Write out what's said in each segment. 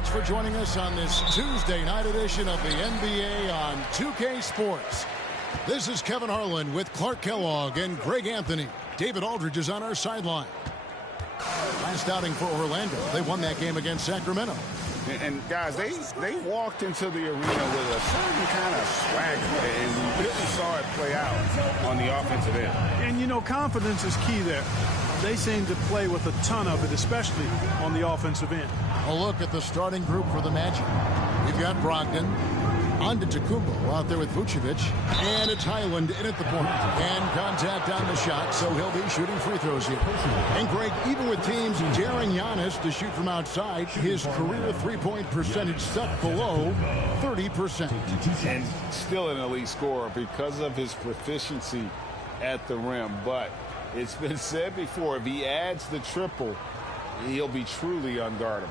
much for joining us on this Tuesday night edition of the NBA on 2K Sports. This is Kevin Harlan with Clark Kellogg and Greg Anthony. David Aldridge is on our sideline. Last outing for Orlando. They won that game against Sacramento. And guys, they walked into the arena with a certain kind of swagger, and we really saw it play out on the offensive end. And, you know, confidence is key there. They seem to play with a ton of it, especially on the offensive end. A look at the starting group for the Magic. We've got Brogdon, Antetokounmpo out there with Vucevic, and it's Highland in at the point. And contact on the shot, so he'll be shooting free throws here. And Greg, even with teams daring Giannis to shoot from outside, his career three-point percentage stuck below 30%. And still an elite scorer because of his proficiency at the rim. But it's been said before, if he adds the triple, he'll be truly unguardable.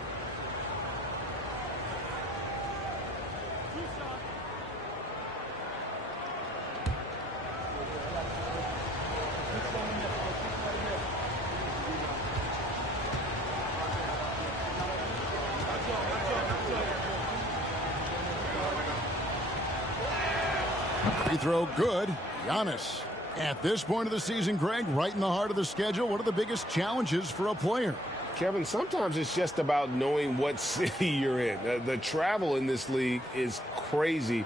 Free throw good. Giannis. At this point of the season, Greg, right in the heart of the schedule, what are the biggest challenges for a player? Kevin, sometimes it's just about knowing what city you're in. The travel in this league is crazy,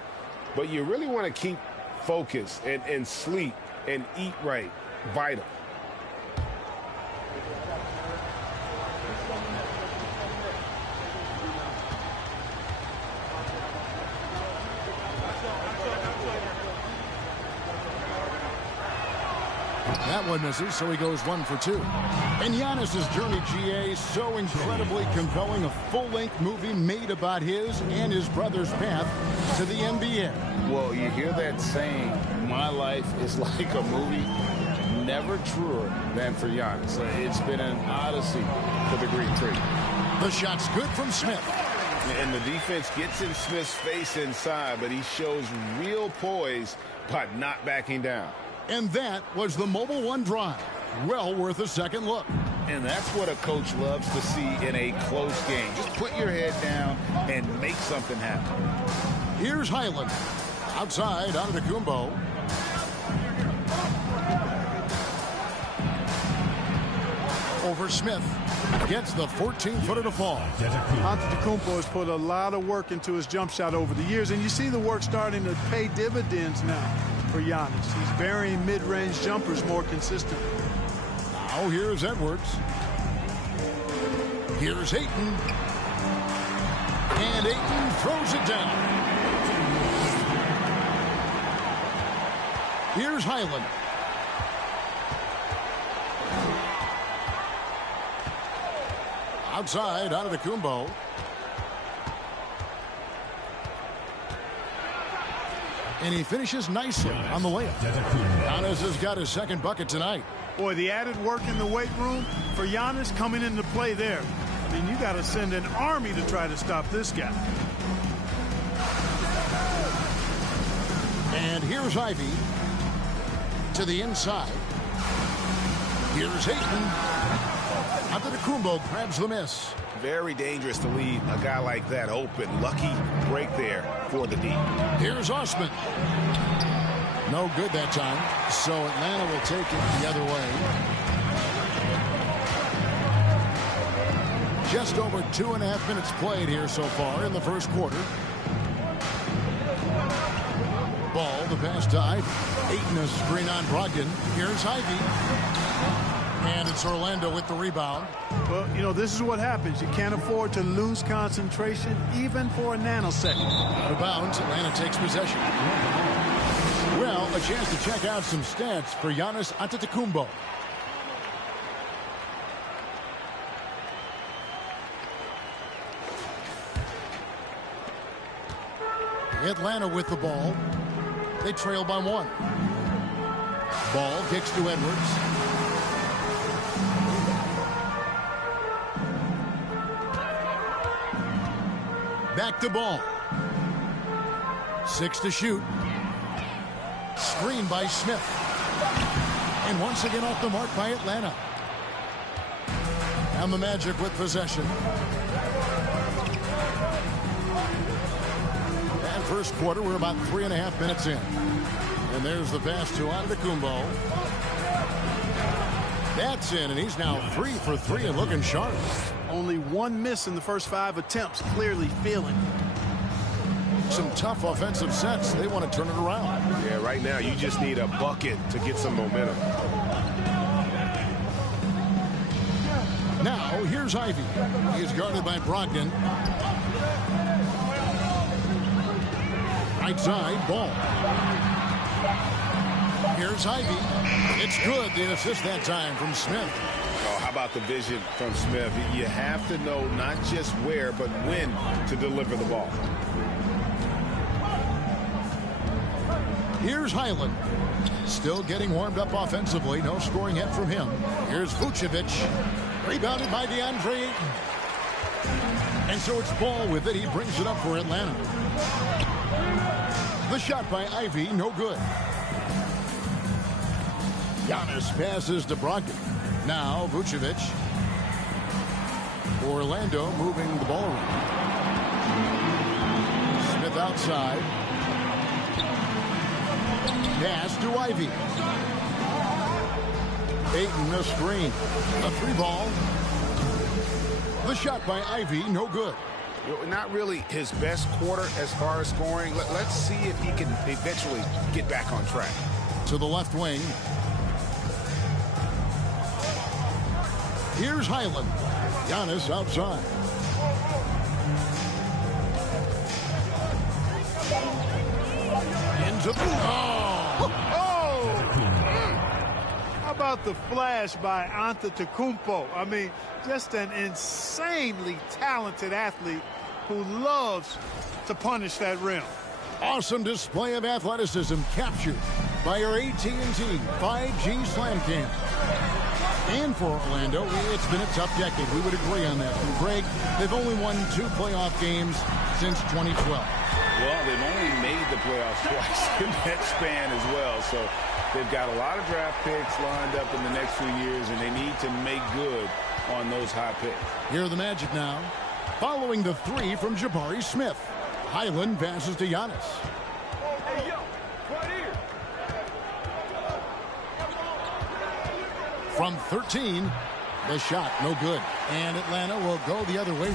but you really want to keep focused and sleep and eat right. Vital. That one misses, so he goes 1 for 2. And Giannis's journey, GA, so incredibly compelling. A full-length movie made about his and his brother's path to the NBA. Well, you hear that saying, my life is like a movie. Never truer than for Giannis. It's been an odyssey for the Greek Freak. The shot's good from Smith. And the defense gets in Smith's face inside, but he shows real poise by not backing down. And that was the Mobile One drive. Well worth a second look. And that's what a coach loves to see in a close game. Just put your head down and make something happen. Here's Highland. Outside, Antetokounmpo. Over Smith. Gets the 14-footer to fall. Antetokounmpo has put a lot of work into his jump shot over the years, and you see the work starting to pay dividends now for Giannis. He's burying mid-range jumpers more consistently. Now here's Edwards. Here's Ayton. And Ayton throws it down. Here's Highland. Outside, Antetokounmpo. And he finishes nicely on the layup. Giannis has got his second bucket tonight. Boy, the added work in the weight room for Giannis coming into play there. I mean, you got to send an army to try to stop this guy. And here's Ivy to the inside. Here's Ayton. Antetokounmpo grabs the miss. Very dangerous to leave a guy like that open. Lucky break there for the D. Here's Osman. No good that time. So Atlanta will take it the other way. Just over 2.5 minutes played here so far in the first quarter. Ball, the pass to Ivy. Ayton a screen on Brogdon. Here's Ivy. And it's Orlando with the rebound. Well, you know, this is what happens. You can't afford to lose concentration even for a nanosecond. Out of bounds, Atlanta takes possession. Well, a chance to check out some stats for Giannis Antetokounmpo. Atlanta with the ball. They trail by 1. Ball kicks to Edwards. Back to ball. 6 to shoot. Screen by Smith. And once again off the mark by Atlanta. And the Magic with possession. first quarter. We're about 3.5 minutes in. And there's the pass to Antetokounmpo. That's in, and he's now 3 for 3 and looking sharp. Only one miss in the first 5 attempts. Clearly feeling some tough offensive sets. They want to turn it around. Yeah, right now you just need a bucket to get some momentum. Now, here's Ivy. He is guarded by Brogdon. Right side, Ball. Here's Ivy. It's good. The assist that time from Smith. Oh, how about the vision from Smith? You have to know not just where, but when to deliver the ball. Here's Highland. Still getting warmed up offensively. No scoring yet from him. Here's Vucevic. Rebounded by DeAndre Ayton. And so it's Ball with it. He brings it up for Atlanta. The shot by Ivy, no good. Giannis passes to Brogdon. Now Vucevic. Orlando moving the ball around. Smith outside. Pass to Ivy. Ayton the screen. A 3-ball. The shot by Ivy, no good. Not really his best quarter as far as scoring. Let's see if he can eventually get back on track. To the left wing. Here's Highland. Giannis outside. Into the... How about the flash by Antetokounmpo? I mean, just an insanely talented athlete who loves to punish that rim. Awesome display of athleticism captured by our AT&T 5G Slam Cam. And for Orlando, it's been a tough decade. We would agree on that. And Greg, they've only won 2 playoff games since 2012. Well, they've only made the playoffs twice in that span as well. So they've got a lot of draft picks lined up in the next few years, and they need to make good on those high picks. Here are the Magic now. Following the 3 from Jabari Smith. Highland passes to Giannis. Hey, yo, right here. From 13, the shot no good. And Atlanta will go the other way.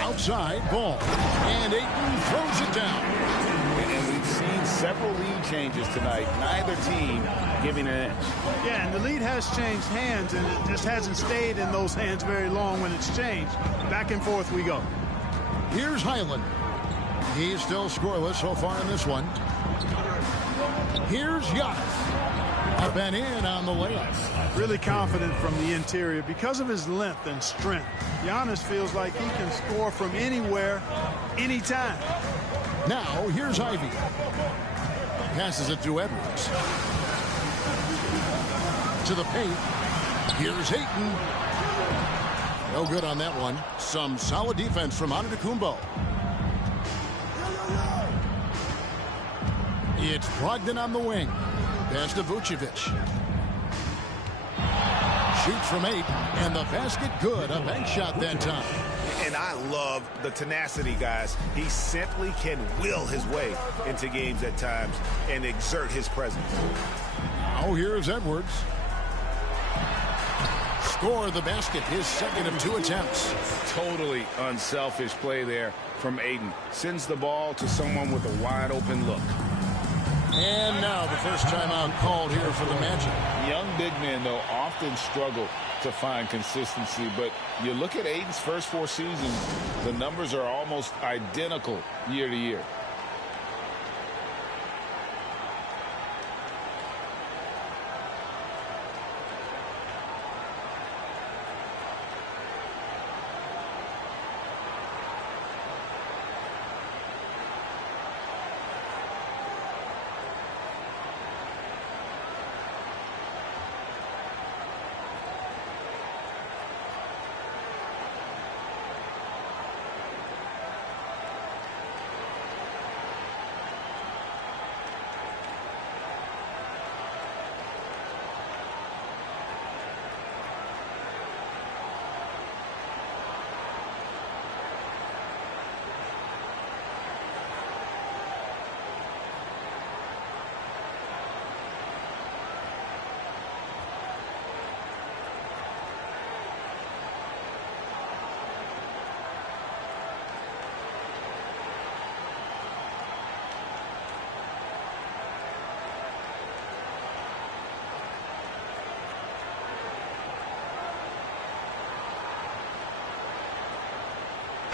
Outside, Ball. And Ayton throws it down. And we've seen several lead changes tonight. Neither team giving an edge. Yeah, and the lead has changed hands, and it just hasn't stayed in those hands very long when it's changed. Back and forth we go. Here's Highland. He's still scoreless so far in this one. Here's Giannis. Up and in on the layup. Really confident from the interior because of his length and strength. Giannis feels like he can score from anywhere, anytime. Now, here's Ivy. Passes it to Edwards. To the paint. Here's Ayton. No good on that one. Some solid defense from Antetokounmpo. It's Brogdon on the wing. Pass to Vucevic. Shoots from 8, and the basket good. A bank shot that time. And I love the tenacity, guys. He simply can will his way into games at times and exert his presence. Now here's Edwards. Score the basket, his second of 2 attempts. Totally unselfish play there from Ayton. Sends the ball to someone with a wide open look. And now the first timeout called here for the Magic. Young big men, though, often struggle to find consistency. But you look at Ayton's first 4 seasons, the numbers are almost identical year to year.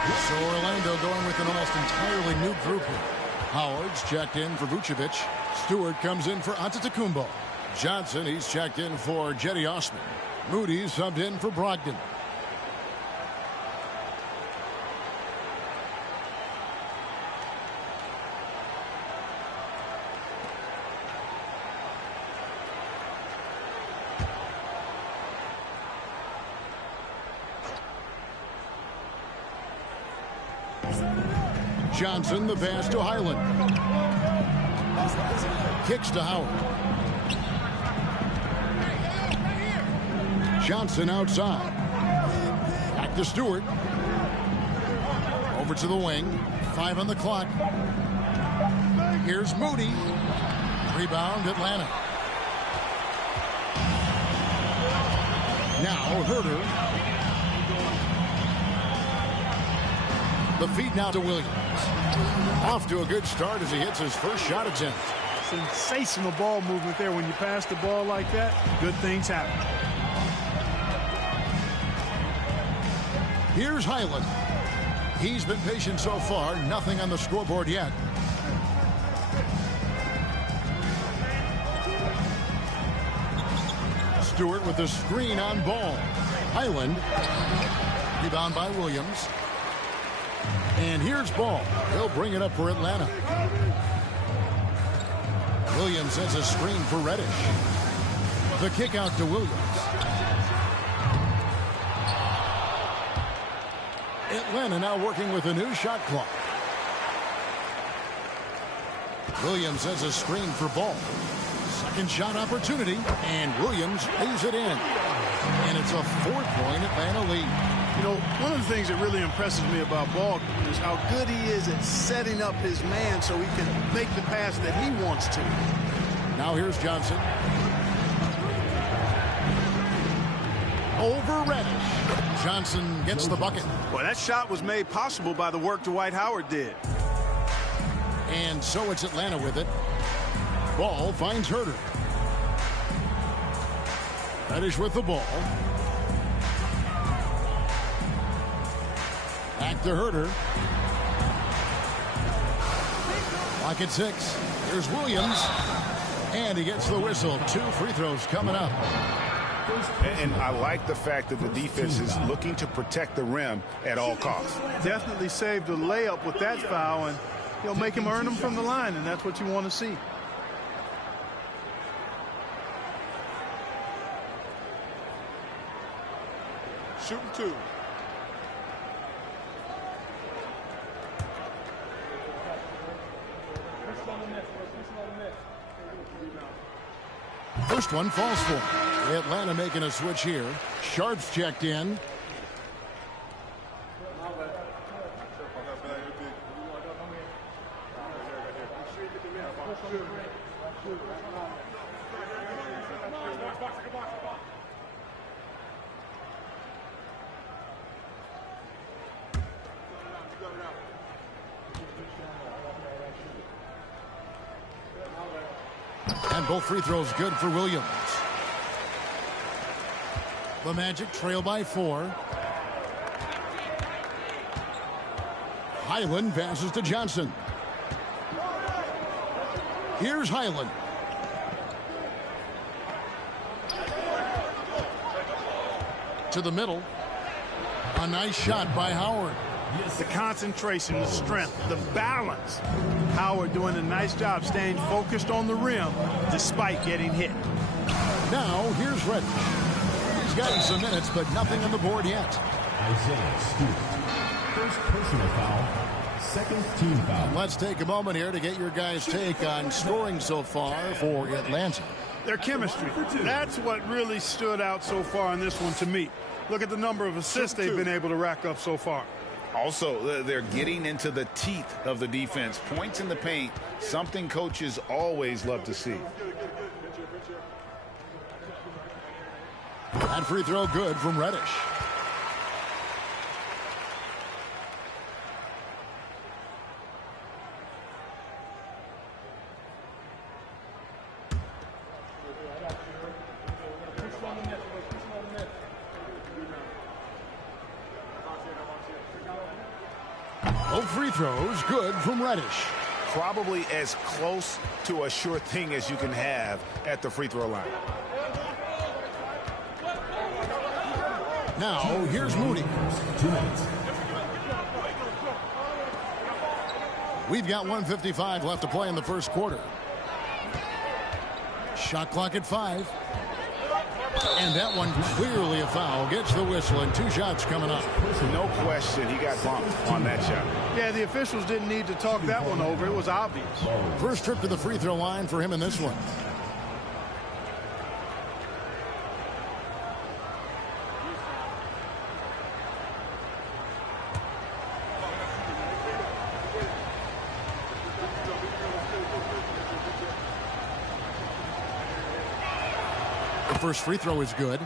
So Orlando going with an almost entirely new group here. Howard's checked in for Vucevic. Stewart comes in for Antetokounmpo. Johnson, he's checked in for Jetty Osman. Moody subbed in for Brogdon. Johnson, the pass to Highland. Kicks to Howard. Johnson outside. Back to Stewart. Over to the wing. 5 on the clock. Here's Moody. Rebound, Atlanta. Now Herter. The feed now to Williams. Off to a good start as he hits his first shot attempt. Sensational ball movement there. When you pass the ball like that, good things happen. Here's Highland. He's been patient so far. Nothing on the scoreboard yet. Stewart with the screen on ball. Highland. Rebound by Williams. And here's Ball. He'll bring it up for Atlanta. Williams sends a screen for Reddish. The kick out to Williams. Atlanta now working with a new shot clock. Williams sends a screen for Ball. Second shot opportunity, and Williams lays it in. And it's a 4-point Atlanta lead. You know, one of the things that really impresses me about Ball is how good he is at setting up his man so he can make the pass that he wants to. Now here's Johnson. Over Reddish. Johnson gets the bucket. Well, that shot was made possible by the work Dwight Howard did. And so it's Atlanta with it. Ball finds Herter. Reddish with the ball. Back to Herter. Clock at 6. Here's Williams. And he gets the whistle. 2 free throws coming up. And I like the fact that the defense is looking to protect the rim at all costs. Definitely saved a layup with that foul, and he'll make him earn them from the line, and that's what you want to see. Shooting 2. First one falls for him. Atlanta making a switch here. Sharp's checked in. And both free throws good for Williams. The Magic trail by 4. Highland passes to Johnson. Here's Highland. To the middle. A nice shot by Howard. The concentration, the strength, the balance. Howard doing a nice job staying focused on the rim despite getting hit. Now here's Reddish. He's gotten some minutes, but nothing on the board yet. Isaiah Stewart. First personal foul. Second team foul. Let's take a moment here to get your guys' take on scoring so far for Atlanta. Their chemistry. That's what really stood out so far in this one to me. Look at the number of assists they've been able to rack up so far. Also, they're getting into the teeth of the defense. Points in the paint, something coaches always love to see. That free throw good from Reddish. Both free throws good from Reddish. Probably as close to a sure thing as you can have at the free throw line. Now, here's Moody. 2 minutes. We've got 1:55 left to play in the first quarter. Shot clock at 5. And that one clearly a foul. Gets the whistle and 2 shots coming up. No question he got bumped on that shot. Yeah, the officials didn't need to talk that one over. It was obvious. First trip to the free throw line for him in this one. The first free throw is good.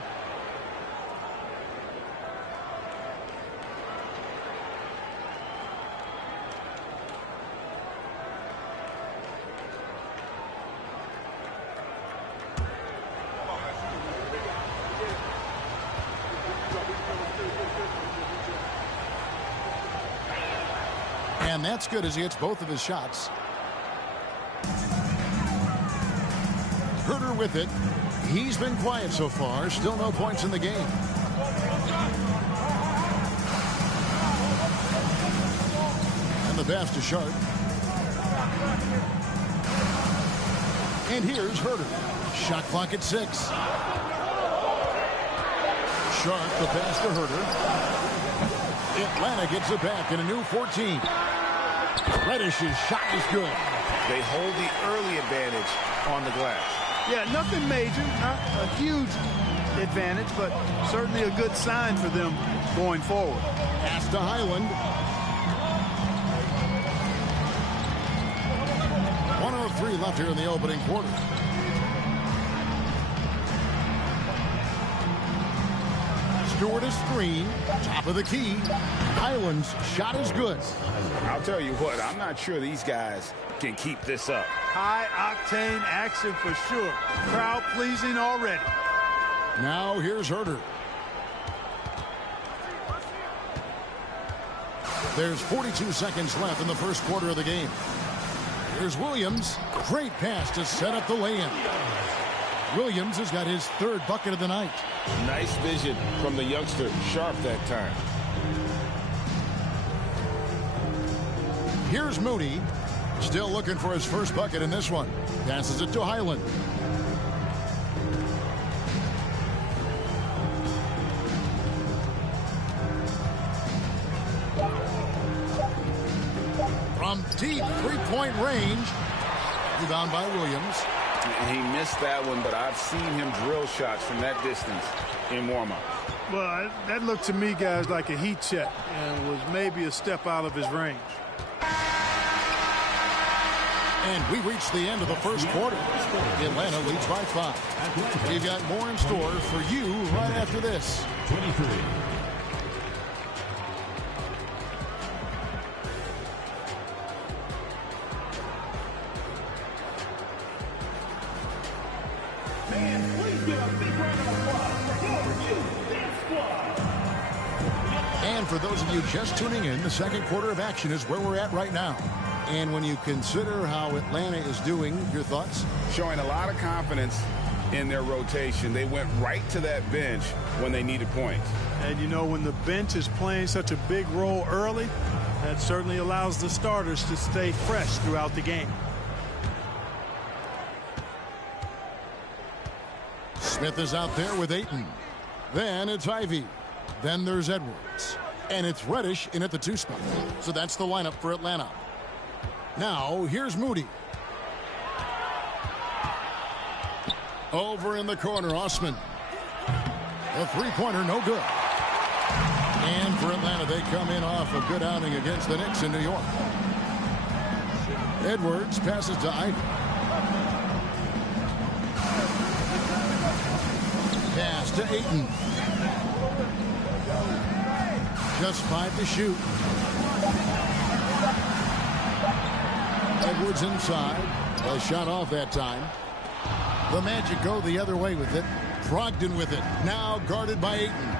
And that's good as he hits both of his shots. Herter with it. He's been quiet so far. Still no points in the game. And the pass to Sharp. And here's Herter. Shot clock at 6. Sharp, the pass to Herter. Atlanta gets it back in a new 14. Reddish's shot is good. They hold the early advantage on the glass. Yeah, nothing major, not a huge advantage, but certainly a good sign for them going forward. Pass to Highland. 1:03 left here in the opening quarter. Stewart is screen. Top of the key. Highland's shot is good. I'll tell you what, I'm not sure these guys can keep this up. High-octane action for sure. Crowd pleasing already. Now here's Herter. There's 42 seconds left in the first quarter of the game. Here's Williams. Great pass to set up the lay-in. Williams has got his 3rd bucket of the night. Nice vision from the youngster, Sharp that time. Here's Moody. Still looking for his first bucket in this one. Passes it to Highland. From deep three-point range. Rebound by Williams. He missed that one, but I've seen him drill shots from that distance in warm-up. Well, that looked to me, guys, like a heat check and was maybe a step out of his range. And we reached the end of the first quarter. Atlanta leads by 5. We've got more in store for you right after this. 23. And for those of you just tuning in, the second quarter of action is where we're at right now. And when you consider how Atlanta is doing, your thoughts? Showing a lot of confidence in their rotation. They went right to that bench when they needed points. And, you know, when the bench is playing such a big role early, that certainly allows the starters to stay fresh throughout the game. Smith is out there with Ayton. Then it's Ivy. Then there's Edwards. And it's Reddish in at the 2 spot. So that's the lineup for Atlanta. Now, here's Moody. Over in the corner, Osman. The three-pointer, no good. And for Atlanta, they come in off a good outing against the Knicks in New York. Edwards passes to Ivy. Pass to Ayton. Just 5 to shoot. Edwards inside. A shot off that time. The Magic go the other way with it. Brogdon with it. Now guarded by Ayton.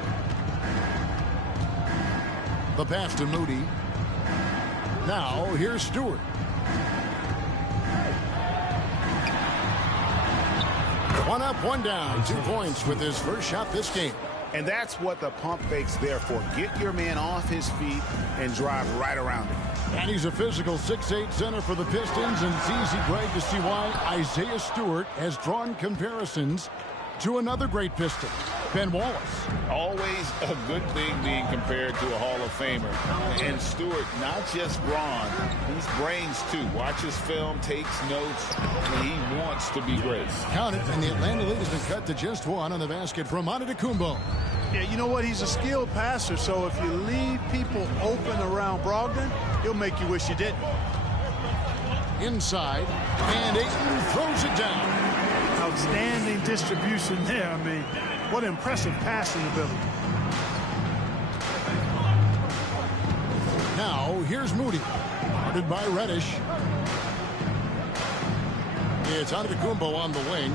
The pass to Moody. Now, here's Stewart. One up, one down. 2 points with his first shot this game. And that's what the pump fake's there for. Get your man off his feet and drive right around him. And he's a physical 6'8" center for the Pistons, and it's easy, Greg, to see why Isaiah Stewart has drawn comparisons to another great Piston, Ben Wallace. Always a good thing being compared to a Hall of Famer. And Stewart, not just brawn, he's brains too. Watches film, takes notes, and he wants to be great. Count it, and the Atlanta lead has been cut to just 1 on the basket from Antetokounmpo. Yeah, you know what? He's a skilled passer, so if you leave people open around Brogdon, he'll make you wish you didn't. Inside, and Ayton throws it down. Outstanding distribution there. I mean, what impressive passing ability. Now, here's Moody. Guarded by Reddish. It's Antetokounmpo on the wing.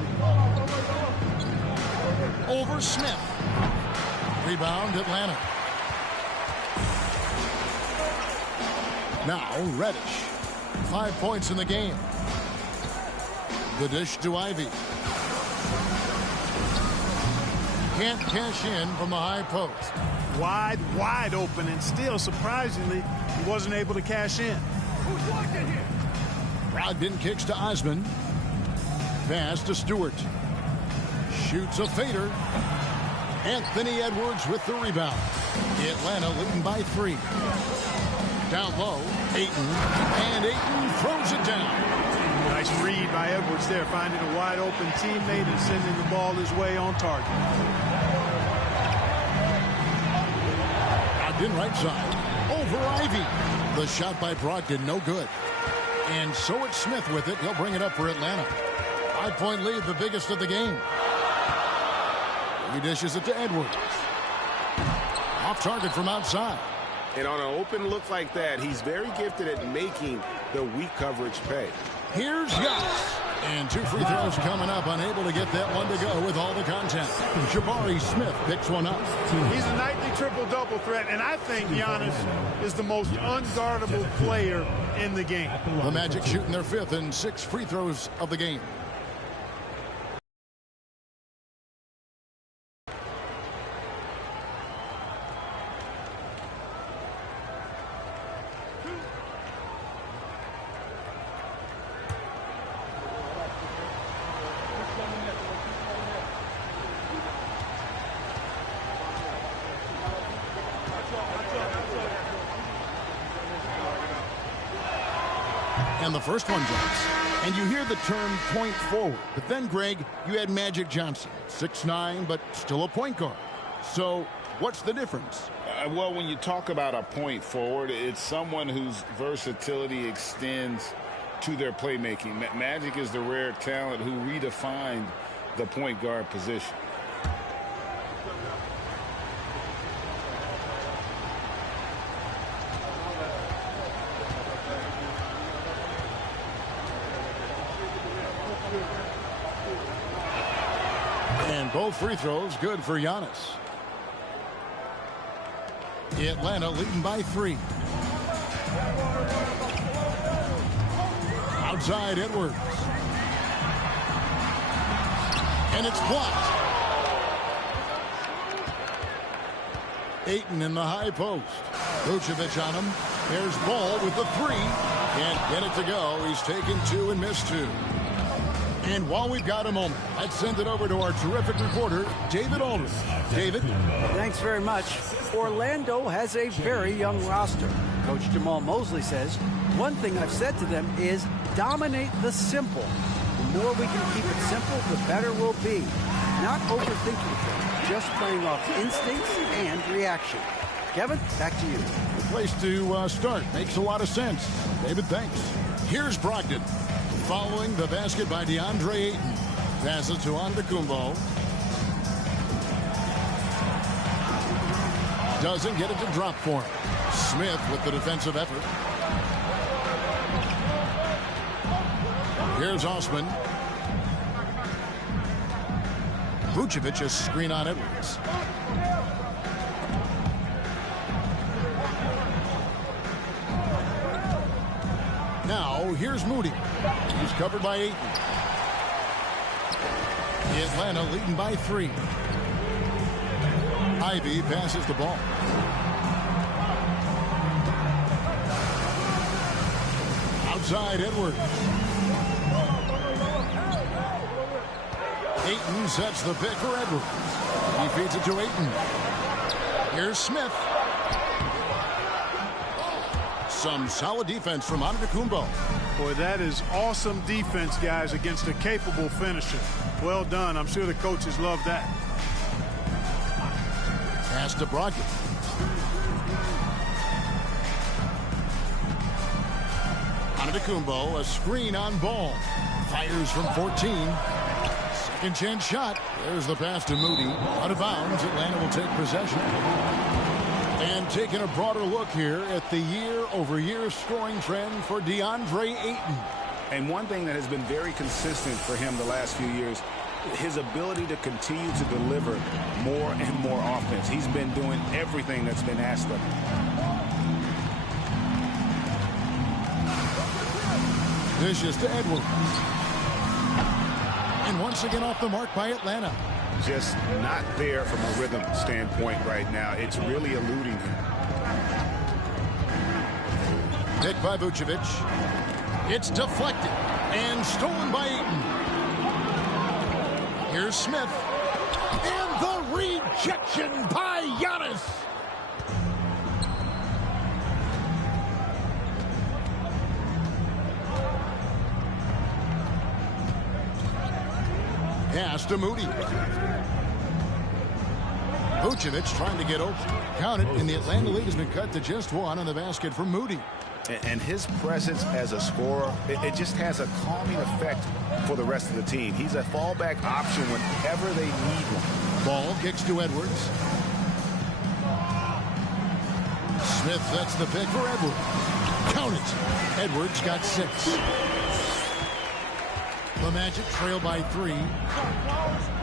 Over Smith. Rebound, Atlanta. Now, Reddish. 5 points in the game. The dish to Ivy. Can't cash in from the high post. Wide open, and still, surprisingly, he wasn't able to cash in. Brogdon kicks to Osman. Pass to Stewart. Shoots a fader. Anthony Edwards with the rebound. Atlanta leading by 3. Down low, Ayton. And Ayton throws it down. Nice read by Edwards there, finding a wide open teammate and sending the ball his way on target. Brogdon right side. Over Ivy. The shot by Brogdon, no good. And so it's Smith with it. He'll bring it up for Atlanta. 5-point lead, the biggest of the game. He dishes it to Edwards. Off target from outside. And on an open look like that, he's very gifted at making the weak coverage pay. Here's Giannis. And 2 free throws coming up, unable to get that one to go with all the contact. Jabari Smith picks one up. He's a nightly triple-double threat, and I think Giannis is the most unguardable player in the game. The Magic shooting their 5th and 6 free throws of the game. And the first one jumps. And you hear the term point forward. But then, Greg, you had Magic Johnson, 6'9", but still a point guard. So what's the difference? Well, when you talk about a point forward, it's someone whose versatility extends to their playmaking. Magic is the rare talent who redefined the point guard position. And both free throws good for Giannis. Atlanta leading by 3. Outside Edwards. And it's blocked. Ayton in the high post. Vucevic on him. There's Ball with the 3. Can't get it to go. He's taken 2 and missed 2. And while we've got a moment, let's send it over to our terrific reporter, David Aldridge. David? Thanks very much. Orlando has a very young roster. Coach Jamal Mosley says, one thing I've said to them is dominate the simple. The more we can keep it simple, the better we'll be. Not overthinking things, just playing off instincts and reaction. Kevin, back to you. The place to start. Makes a lot of sense. David, thanks. Here's Brogdon. Following the basket by DeAndre Ayton. Passes to Antetokounmpo. Doesn't get it to drop for him. Smith with the defensive effort. Here's Osman. Vucevic a screen on Edwards. here's Moody. He's covered by Ayton. Atlanta leading by 3. Ivy passes the ball. Outside Edwards. Ayton sets the pick for Edwards. He feeds it to Ayton. Here's Smith. Some solid defense from Antetokounmpo. Boy, that is awesome defense, guys, against a capable finisher. Well done. I'm sure the coaches love that. Pass to Brogdon. Antetokounmpo, a screen on Ball. Fires from 14. Second chance shot. There's the pass to Moody. Out of bounds. Atlanta will take possession. And taking a broader look here at the year-over-year scoring trend for DeAndre Ayton. And one thing that has been very consistent for him the last few years, his ability to continue to deliver more and more offense. He's been doing everything that's been asked of him. Dishes to Edwards. And once again off the mark by Atlanta. Just not there from a rhythm standpoint right now. It's really eluding him. Pick by Vucevic. It's deflected and stolen by Ayton. Here's Smith. And the rejection by Giannis. Pass to Moody. Vucevic trying to get open. Count it, and the Atlanta lead has been cut to just 1 on the basket from Moody. And his presence as a scorer, it just has a calming effect for the rest of the team. He's a fallback option whenever they need one. Ball kicks to Edwards. Smith sets the pick for Edwards. Count it. Edwards got 6. The Magic trail by 3.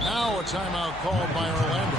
Now a timeout called by Orlando.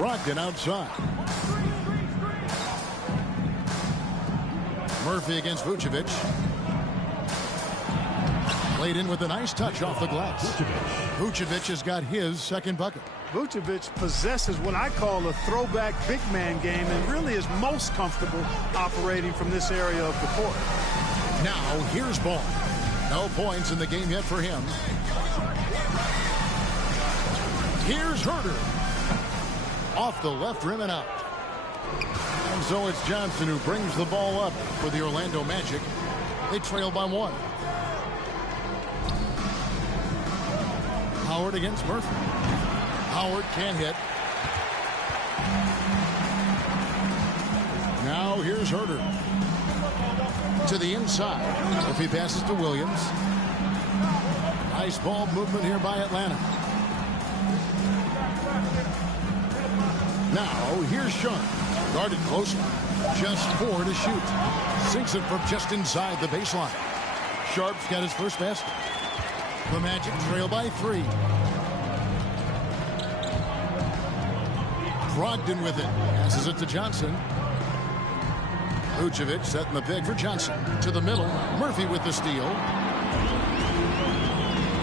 Brogdon outside. Murphy against Vucevic. Played in with a nice touch off the glass. Vucevic has got his second bucket. Vucevic possesses what I call a throwback big man game and really is most comfortable operating from this area of the court. Now here's Ball. No points in the game yet for him. Here's Herter. Off the left rim and out. And so it's Johnson who brings the ball up for the Orlando Magic. They trail by 1. Howard against Murphy. Howard can't hit. Now here's Herter. To the inside. If he passes to Williams. Nice ball movement here by Atlanta. Now, here's Sharp. Guarded closely. Just 4 to shoot. Sinks it from just inside the baseline. Sharp's got his first basket. The Magic trail by 3. Brogdon with it. Passes it to Johnson. Vucevic setting the pick for Johnson. To the middle. Murphy with the steal.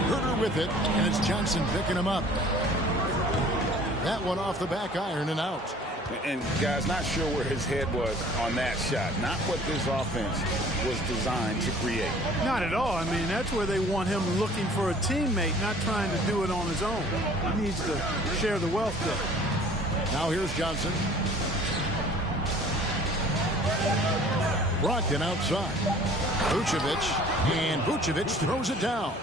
Herter with it. And it's Johnson picking him up. That one off the back iron and out. And, guys, not sure where his head was on that shot. Not what this offense was designed to create. Not at all. I mean, that's where they want him looking for a teammate, not trying to do it on his own. He needs to share the wealth there. Now here's Johnson. Brogdon outside. Vucevic. And Vucevic throws it down.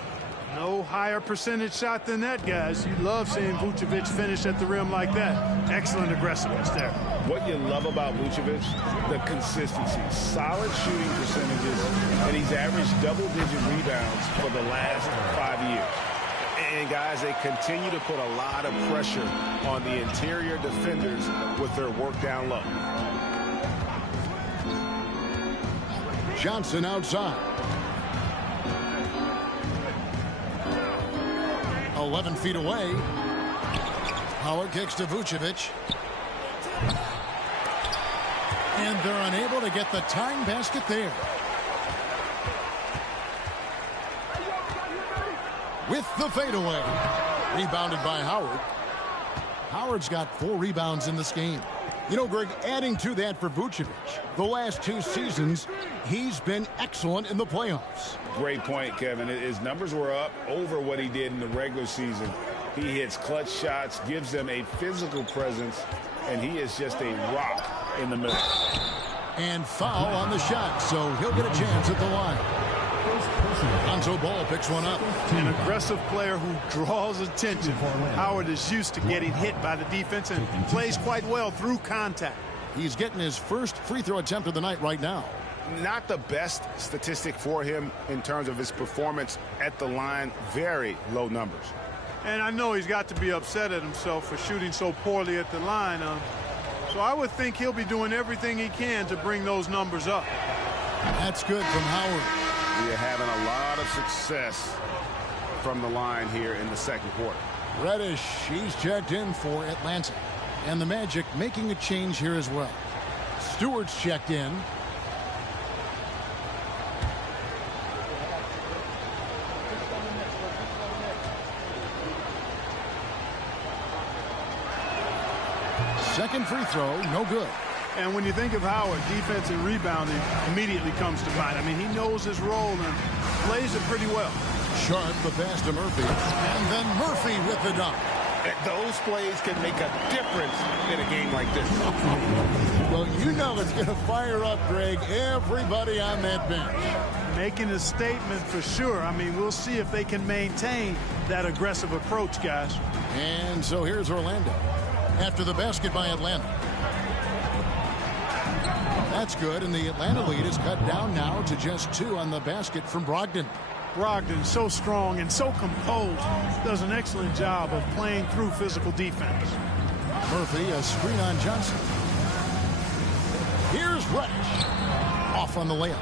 No higher percentage shot than that, guys. You love seeing Vucevic finish at the rim like that. Excellent aggressiveness there. What you love about Vucevic, the consistency. Solid shooting percentages, and he's averaged double-digit rebounds for the last 5 years. And, guys, they continue to put a lot of pressure on the interior defenders with their work down low. Johnson outside. 11 feet away. Howard kicks to Vucevic. And they're unable to get the tying basket there. With the fadeaway. Rebounded by Howard. Howard's got 4 rebounds in this game. You know, Greg, adding to that for Vucevic, the last 2 seasons, he's been excellent in the playoffs. Great point, Kevin. His numbers were up over what he did in the regular season. He hits clutch shots, gives them a physical presence, and he is just a rock in the middle. And foul on the shot, so he'll get a chance at the line. Lonzo Ball picks one up. An aggressive player who draws attention. Howard is used to getting hit by the defense and plays quite well through contact. He's getting his first free throw attempt of the night right now. Not the best statistic for him in terms of his performance at the line. Very low numbers. And I know he's got to be upset at himself for shooting so poorly at the line. So I would think he'll be doing everything he can to bring those numbers up. That's good from Howard. We are having a lot of success from the line here in the second quarter. Reddish, he's checked in for Atlanta. And the Magic making a change here as well. Stewart's checked in. Second free throw, no good. And when you think of Howard, defense and rebounding immediately comes to mind. I mean, he knows his role and plays it pretty well. Sharp, the pass to Murphy. And then Murphy with the dunk. Those plays can make a difference in a game like this. Well, you know it's going to fire up, Greg, everybody on that bench. Making a statement for sure. I mean, we'll see if they can maintain that aggressive approach, guys. And so here's Orlando. After the basket by Atlanta. That's good, and the Atlanta lead is cut down now to just 2 on the basket from Brogdon. Brogdon, so strong and so composed, does an excellent job of playing through physical defense. Murphy, a screen on Johnson. Here's Reddish. Off on the layup.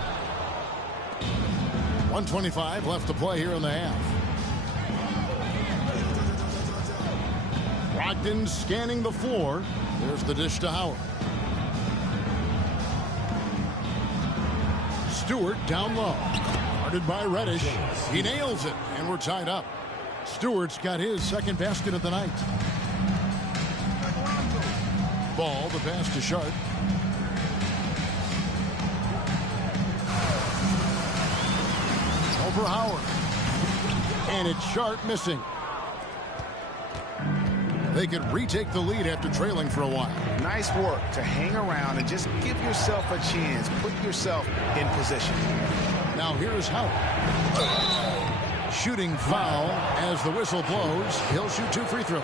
1:25 left to play here in the half. Brogdon scanning the floor. There's the dish to Howard. Stewart down low. Guarded by Reddish. He nails it, and we're tied up. Stewart's got his second basket of the night. Ball, the pass to Sharp. Over Howard. And it's Sharp missing. They could retake the lead after trailing for a while. Nice work to hang around and just give yourself a chance. Put yourself in position. Now here's Howard. Shooting foul as the whistle blows. He'll shoot 2 free throws.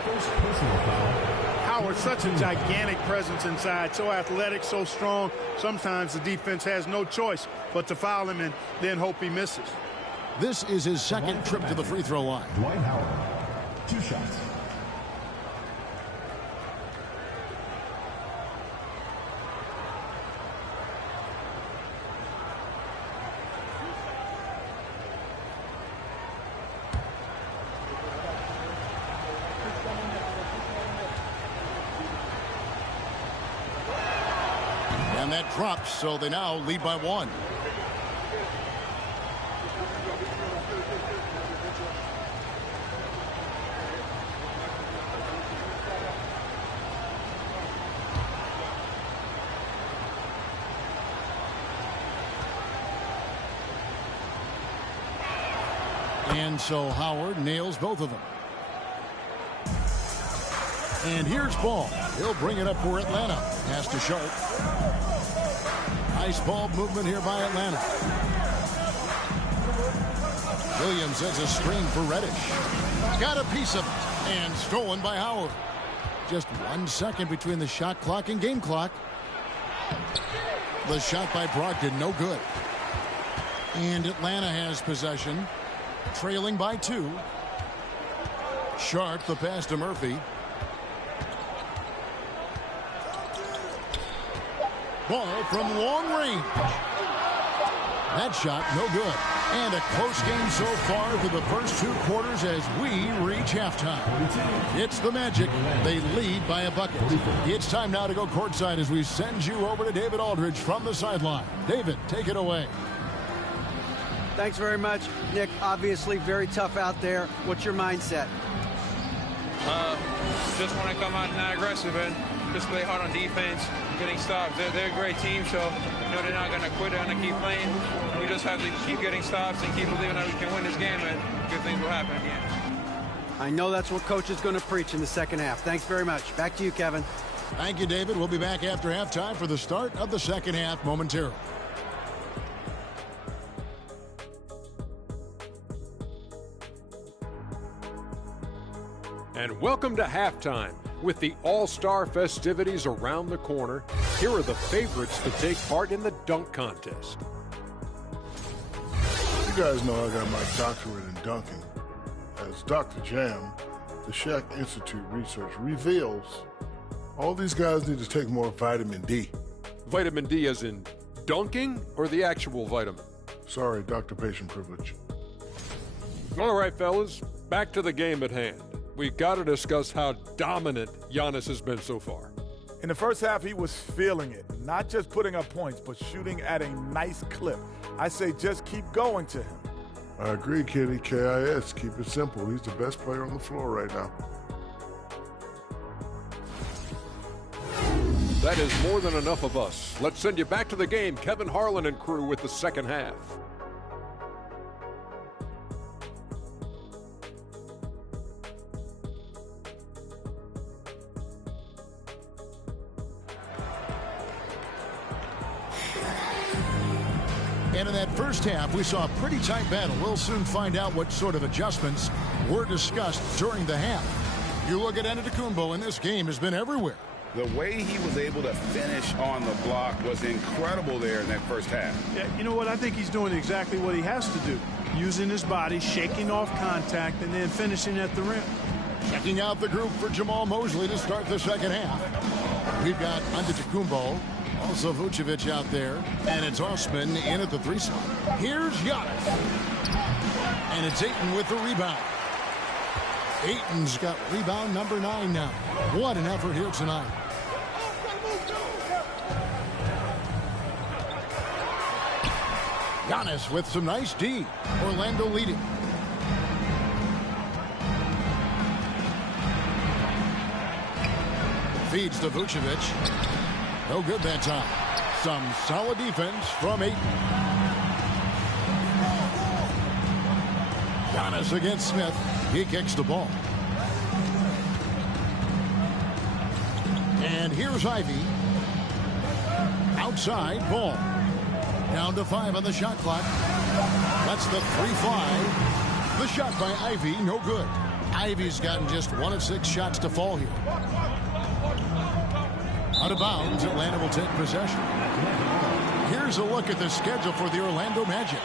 Howard, such a gigantic presence inside, so athletic, so strong. Sometimes the defense has no choice but to foul him and then hope he misses. This is his second trip to the free throw line. Dwight Howard, 2 shots. And that drops, so they now lead by 1. And so Howard nails both of them. And here's Ball. He'll bring it up for Atlanta. Pass to Sharp. Nice ball movement here by Atlanta. Williams has a screen for Reddish. Got a piece of it. And stolen by Howard. Just 1 second between the shot clock and game clock. The shot by Brogdon, no good. And Atlanta has possession. Trailing by 2. Sharp, the pass to Murphy. Ball from long range. That shot, no good. And a close game so far through the first 2 quarters as we reach halftime. It's the Magic. They lead by a bucket. It's time now to go courtside as we send you over to David Aldridge from the sideline. David, take it away. Thanks very much, Nick. Obviously very tough out there. What's your mindset? Just want to come out not aggressive and just play hard on defense, getting stops. They're a great team, so they're not going to quit. They're going to keep playing. We just have to keep getting stops and keep believing that we can win this game, and good things will happen again. I know that's what Coach is going to preach in the second half. Thanks very much. Back to you, Kevin. Thank you, David. We'll be back after halftime for the start of the second half momentarily. And welcome to halftime. With the All-Star festivities around the corner, here are the favorites to take part in the dunk contest. You guys know I got my doctorate in dunking. As Dr. Jam, the Shaq Institute research reveals, all these guys need to take more vitamin D. Vitamin D as in dunking or the actual vitamin? Sorry, Dr. Patient Privilege. All right, fellas, back to the game at hand. We've got to discuss how dominant Giannis has been so far. In the first half, he was feeling it. Not just putting up points, but shooting at a nice clip. I say just keep going to him. I agree, Kitty. KIS. Keep it simple. He's the best player on the floor right now. That is more than enough of us. Let's send you back to the game. Kevin Harlan and crew with the second half. And in that first half, we saw a pretty tight battle. We'll soon find out what sort of adjustments were discussed during the half. You look at Antetokounmpo, and this game has been everywhere. The way he was able to finish on the block was incredible there in that first half. Yeah, you know what? I think he's doing exactly what he has to do. Using his body, shaking off contact, and then finishing at the rim. Checking out the group for Jamal Mosley to start the second half. We've got Antetokounmpo. Also Vucevic out there, and it's Osman in at the 3 spot. Here's Giannis. And it's Ayton with the rebound. Ayton's got rebound number 9 now. What an effort here tonight. Giannis with some nice D. Orlando leading. Feeds to Vucevic. No good that time. Some solid defense from Ayton. Giannis against Smith. He kicks the ball. And here's Ivy. Outside, Ball. Down to 5 on the shot clock. That's the 3 fly. The shot by Ivy, no good. Ivy's gotten just 1 of 6 shots to fall here. Out of bounds, Atlanta will take possession. Here's a look at the schedule for the Orlando Magic.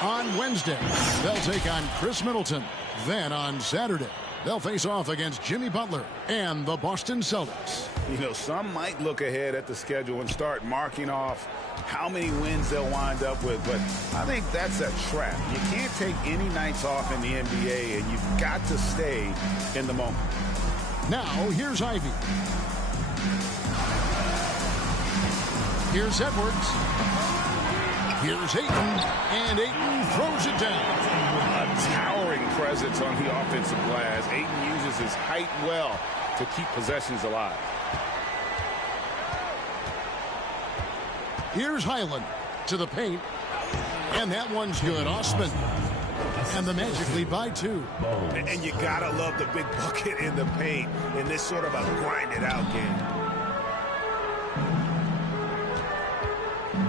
On Wednesday, they'll take on Chris Middleton. Then on Saturday, they'll face off against Jimmy Butler and the Boston Celtics. You know, some might look ahead at the schedule and start marking off how many wins they'll wind up with, but I think that's a trap. You can't take any nights off in the NBA, and you've got to stay in the moment. Now, here's Ivy. Here's Edwards. Here's Ayton, and Ayton throws it down. A towering presence on the offensive glass. Ayton uses his height well to keep possessions alive. Here's Highland to the paint, and that one's good. Osman, and the Magic lead by 2. And you gotta love the big bucket in the paint in this sort of a grinded-out game.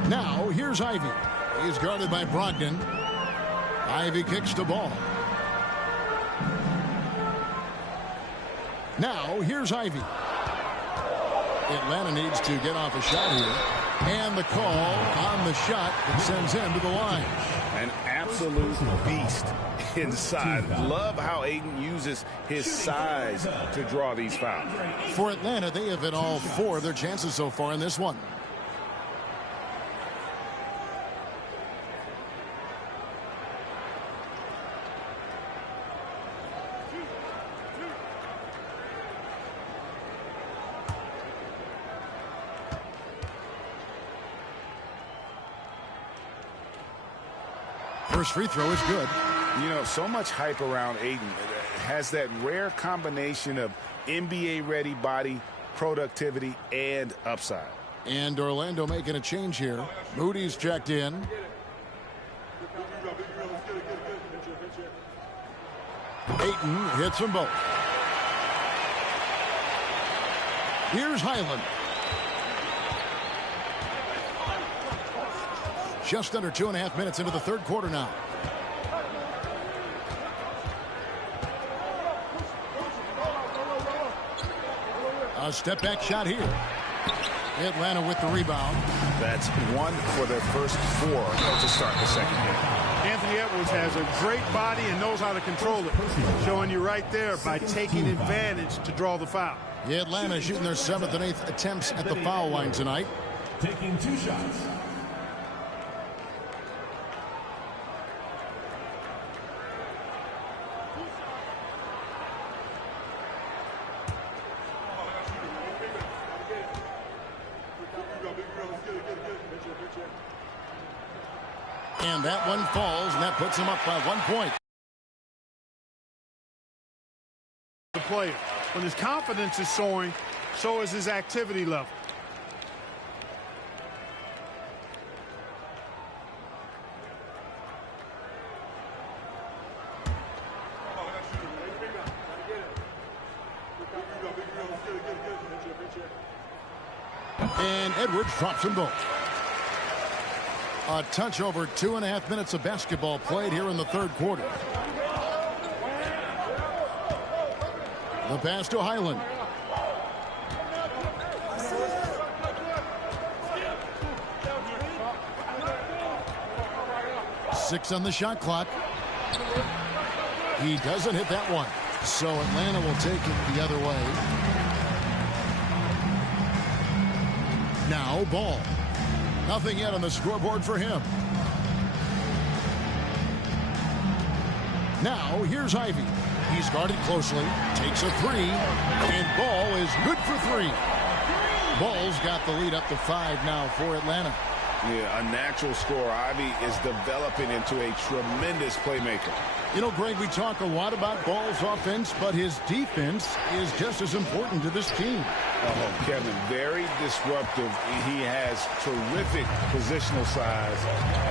Now, here's Ivy. He's guarded by Brogdon. Ivy kicks the ball. Now, here's Ivy. Atlanta needs to get off a shot here. And the call on the shot that sends him to the line. An absolute beast inside. Love how Ayton uses his size to draw these fouls. For Atlanta, they have hit all 4 of their chances so far in this one. First free throw is good. You know, so much hype around Ayton. Has that rare combination of NBA-ready body, productivity, and upside. And Orlando making a change here. Moody's checked in. Ayton hits them both. Here's Highland. Just under 2.5 minutes into the third quarter now. A step back shot here. Atlanta with the rebound. That's 1 for their first 4 to start the second half. Anthony Edwards has a great body and knows how to control it. Showing you right there by taking advantage to draw the foul. Atlanta shooting their 7th and 8th attempts at the foul line tonight. Taking 2 shots. And that one falls, and that puts him up by 1 point. The player, when his confidence is soaring, so is his activity level. And Edwards drops them both. A touch over 2.5 minutes of basketball played here in the third quarter. The pass to Highland. Six on the shot clock. He doesn't hit that one. So Atlanta will take it the other way. Now Ball. Nothing yet on the scoreboard for him. Now here's Ivy. He's guarded closely. Takes a 3. And Ball is good for 3. Ball's got the lead up to 5 now for Atlanta. Yeah, a natural scorer. Ivy is developing into a tremendous playmaker. You know, Greg, we talk a lot about Ball's offense, but his defense is just as important to this team. Oh, Kevin, very disruptive. He has terrific positional size,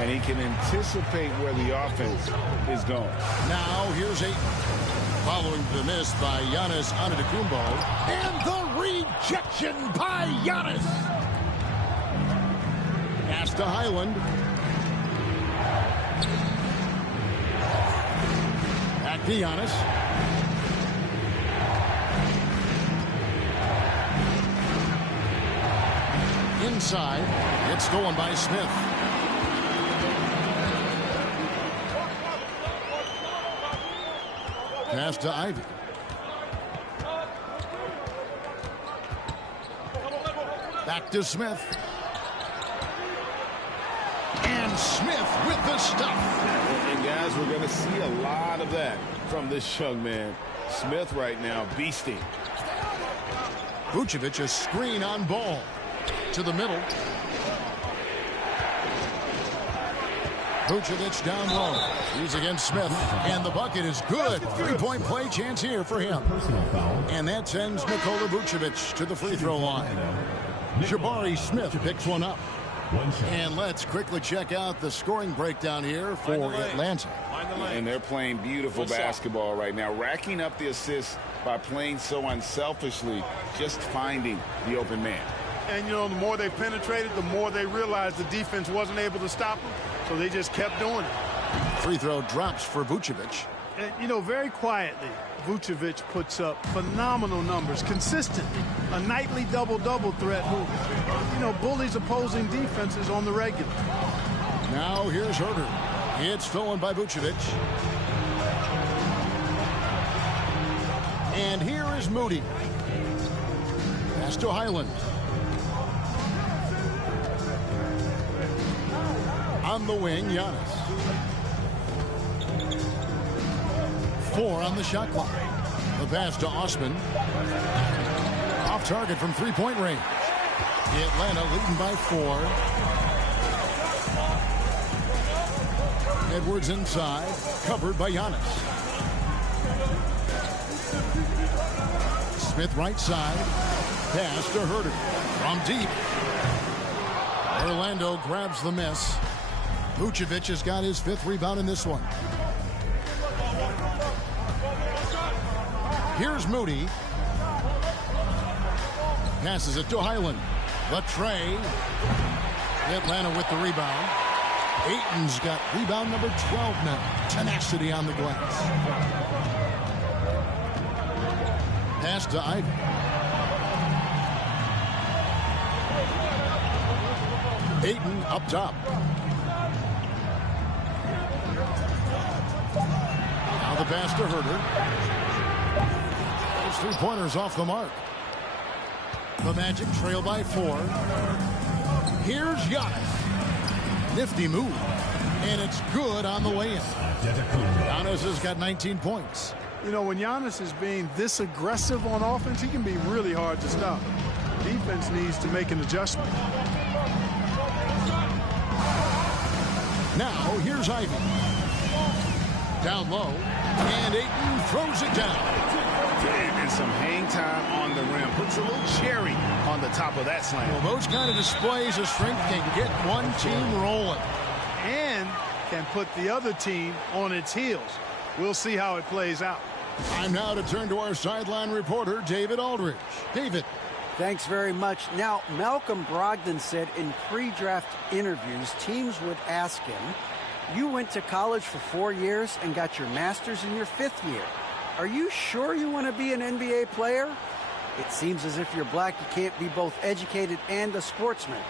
and he can anticipate where the offense is going. Now, here's Ayton. Following the miss by Giannis Antetokounmpo. And the rejection by Giannis. Pass to Highland. Back to Giannis. inside. It's stolen by Smith. Pass to Ivy. Back to Smith. And Smith with the stuff. And guys, we're going to see a lot of that from this young man. Smith right now beasting. Vucevic, a screen on ball. To the middle. Vucevic down low. He's against Smith. And the bucket is good. Three-point play chance here for him. And that sends Nikola Vucevic to the free throw line. Jabari Smith picks one up. And let's quickly check out the scoring breakdown here for Atlanta. And they're playing beautiful basketball right now, racking up the assists by playing so unselfishly, just finding the open man. And, you know, the more they penetrated, the more they realized the defense wasn't able to stop them, so they just kept doing it. Free throw drops for Vucevic. And, you know, very quietly, Vucevic puts up phenomenal numbers consistently. A nightly double-double threat who, you know, bullies opposing defenses on the regular. Now here's Herter. It's stolen by Vucevic. And here is Moody. Pass to Highland. On the wing, Giannis. 4 on the shot clock. The pass to Osman. Off target from three-point range. Atlanta leading by 4. Edwards inside, covered by Giannis. Smith right side. Pass to Herter. From deep. Orlando grabs the miss. Vucevic has got his 5th rebound in this one. Here's Moody. Passes it to Highland. The tray. Atlanta with the rebound. Ayton's got rebound number 12 now. Tenacity on the glass. Pass to Ivy. Ayton up top. Now the pass to Herter. Those 3-pointers off the mark. The Magic trail by 4. Here's Giannis. Nifty move. And it's good on the way in. Giannis has got 19 points. You know, when Giannis is being this aggressive on offense, he can be really hard to stop. Defense needs to make an adjustment. Now, here's Ivy. Down low. And Ayton throws it down. And some hang time on the rim. Puts a little cherry on the top of that slam. Well, those kind of displays of strength can get one team rolling. And can put the other team on its heels. We'll see how it plays out. Time now to turn to our sideline reporter, David Aldridge. David. Thanks very much. Now, Malcolm Brogdon said in pre-draft interviews, teams would ask him, you went to college for 4 years and got your master's in your 5th year. Are you sure you want to be an NBA player? It seems as if you're black, you can't be both educated and a sportsman.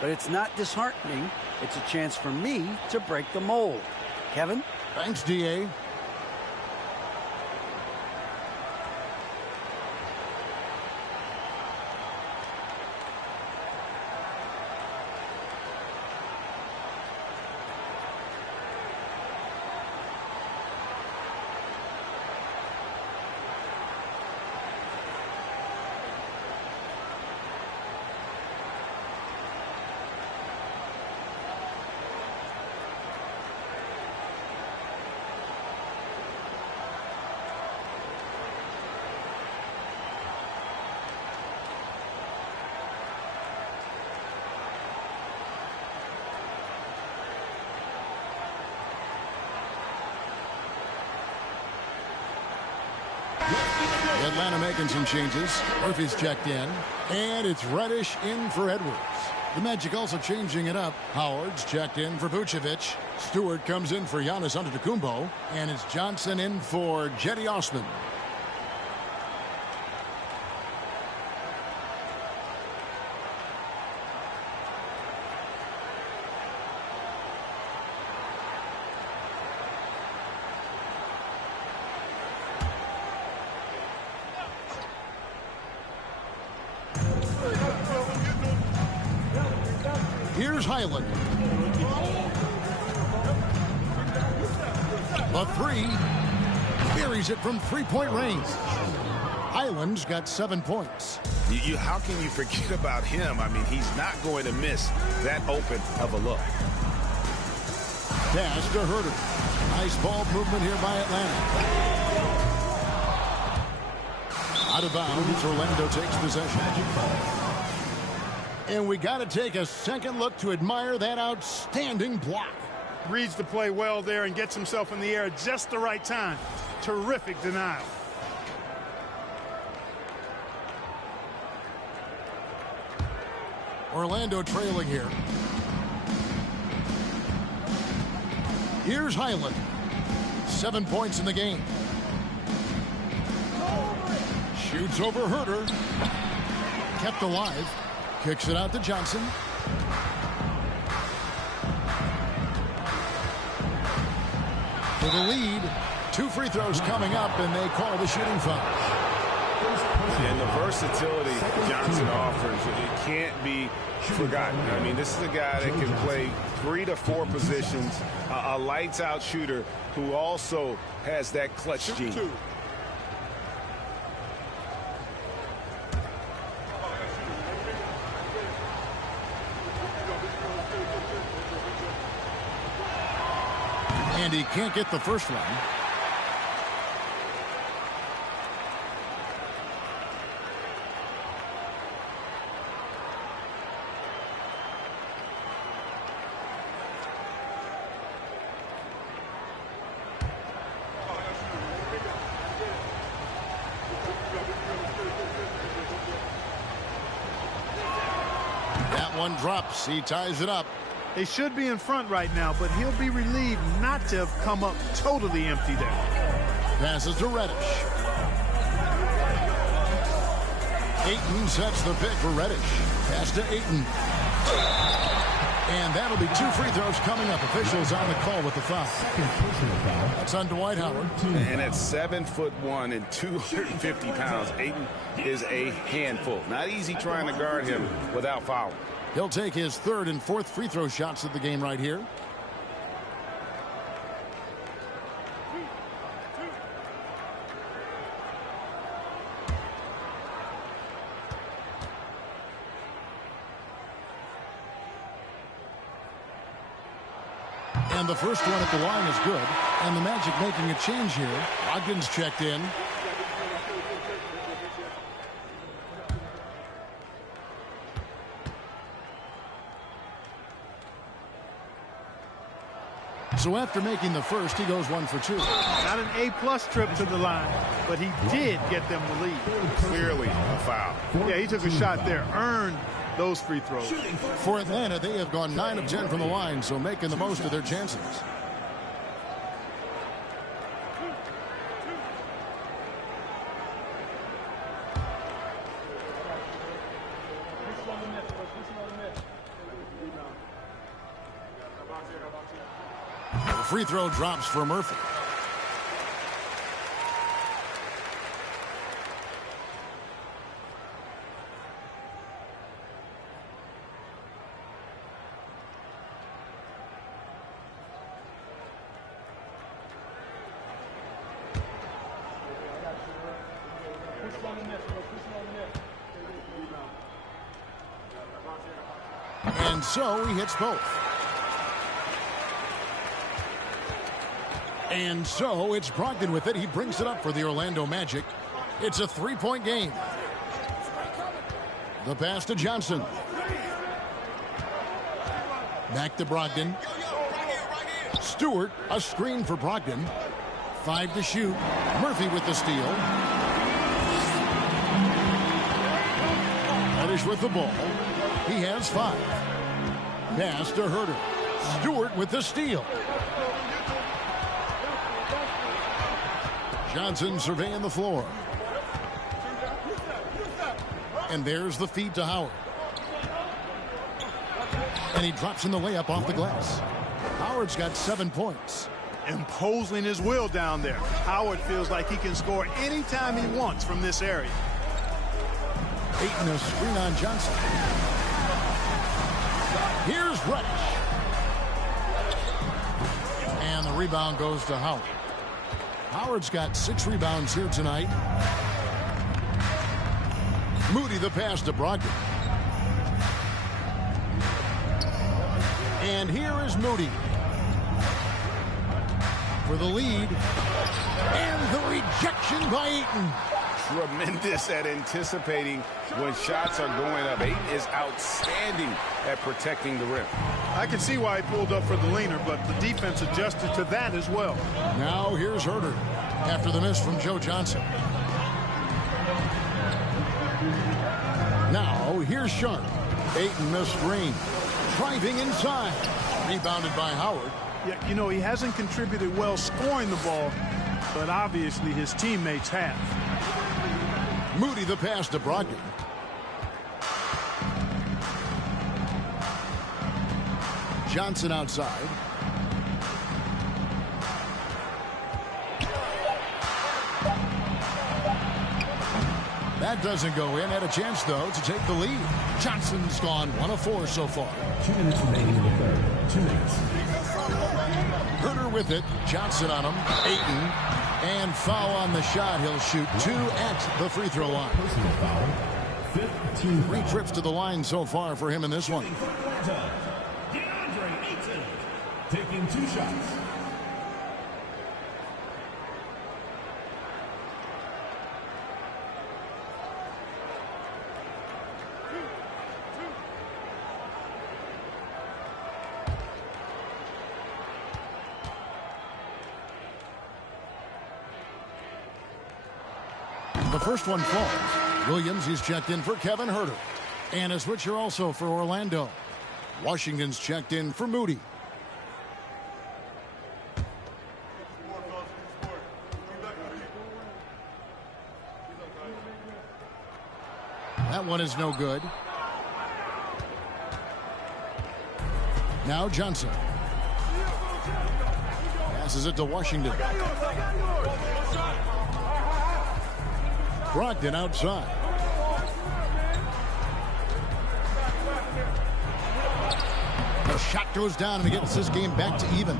But it's not disheartening. It's a chance for me to break the mold. Kevin? Thanks, D.A. Atlanta making some changes. Murphy's checked in. And it's Reddish in for Edwards. The Magic also changing it up. Howard's checked in for Vucevic. Stewart comes in for Giannis Antetokounmpo. And it's Johnson in for Jetty Osman. Here's Highland. The three. Buries it from three-point range. Highland's got 7 points. How can you forget about him? I mean, he's not going to miss that open of a look. Pass to Herter. Nice ball movement here by Atlanta. Out of bounds, Orlando takes possession. And we got to take a second look to admire that outstanding block. Reads the play well there and gets himself in the air at just the right time. Terrific denial. Orlando trailing here. Here's Highland. 7 points in the game. Shoots over Herter. Kept alive. Kicks it out to Johnson. For the lead. 2 free throws coming up, and they call the shooting foul. And the versatility Johnson offers, it can't be forgotten. I mean, this is a guy that can play 3 to 4 positions, a lights-out shooter who also has that clutch gene. And he can't get the first one. One drops. He ties it up. They should be in front right now, but he'll be relieved not to have come up totally empty there. Passes to Reddish. Ayton sets the pick for Reddish. Pass to Ayton. And that'll be 2 free throws coming up. Officials on the call with the foul. That's on Dwight Howard. And at 7'1" and 250 pounds, Ayton is a handful. Not easy trying to guard him without fouling. He'll take his 3rd and 4th free throw shots of the game right here. And the first one at the line is good. And the Magic making a change here. Ogden's checked in. So after making the first, he goes 1 for 2. Not an A-plus trip to the line, but he did get them the lead. Clearly a foul. Yeah, he took a shot there, earned those free throws. For Atlanta, they have gone 9 of 10 from the line, so making the most of their chances. The free throw drops for Murphy. And so he hits both. And so it's Brogdon with it. He brings it up for the Orlando Magic. It's a 3-point game. The pass to Johnson. Back to Brogdon. Stewart, a screen for Brogdon. 5 to shoot. Murphy with the steal. Reddish with the ball. He has 5. Pass to Herter. Stewart with the steal. Johnson surveying the floor. And there's the feed to Howard. And he drops in the layup off the glass. Howard's got 7 points. Imposing his will down there. Howard feels like he can score anytime he wants from this area. Ayton a screen on Johnson. Here's Reddish. And the rebound goes to Howard. Howard's got 6 rebounds here tonight. Moody the pass to Brogdon. And here is Moody for the lead. And the rejection by Ayton. Tremendous at anticipating when shots are going up. Ayton is outstanding at protecting the rim. I can see why he pulled up for the leaner, but the defense adjusted to that as well. Now here's Herter after the miss from Joe Johnson. Now here's Sharp. Ayton missed screen. Driving inside. Rebounded by Howard. Yeah, you know, he hasn't contributed well scoring the ball, but obviously his teammates have. Moody the pass to Brogdon. Johnson outside. That doesn't go in. Had a chance, though, to take the lead. Johnson's gone 1 of 4 so far. 2 minutes remaining in the third. 2 minutes. Herter with it. Johnson on him. Ayton. And foul on the shot. He'll shoot 2 at the free throw line. Personal foul. 15. 3 trips to the line so far for him in this one. Taking 2 shots. The first one falls. Williams, he's checked in for Kevin Herter. And a switcher also for Orlando. Washington's checked in for Moody. That one is no good. Now Johnson. Passes it to Washington. Brogdon outside. The shot goes down and he gets this game back to even.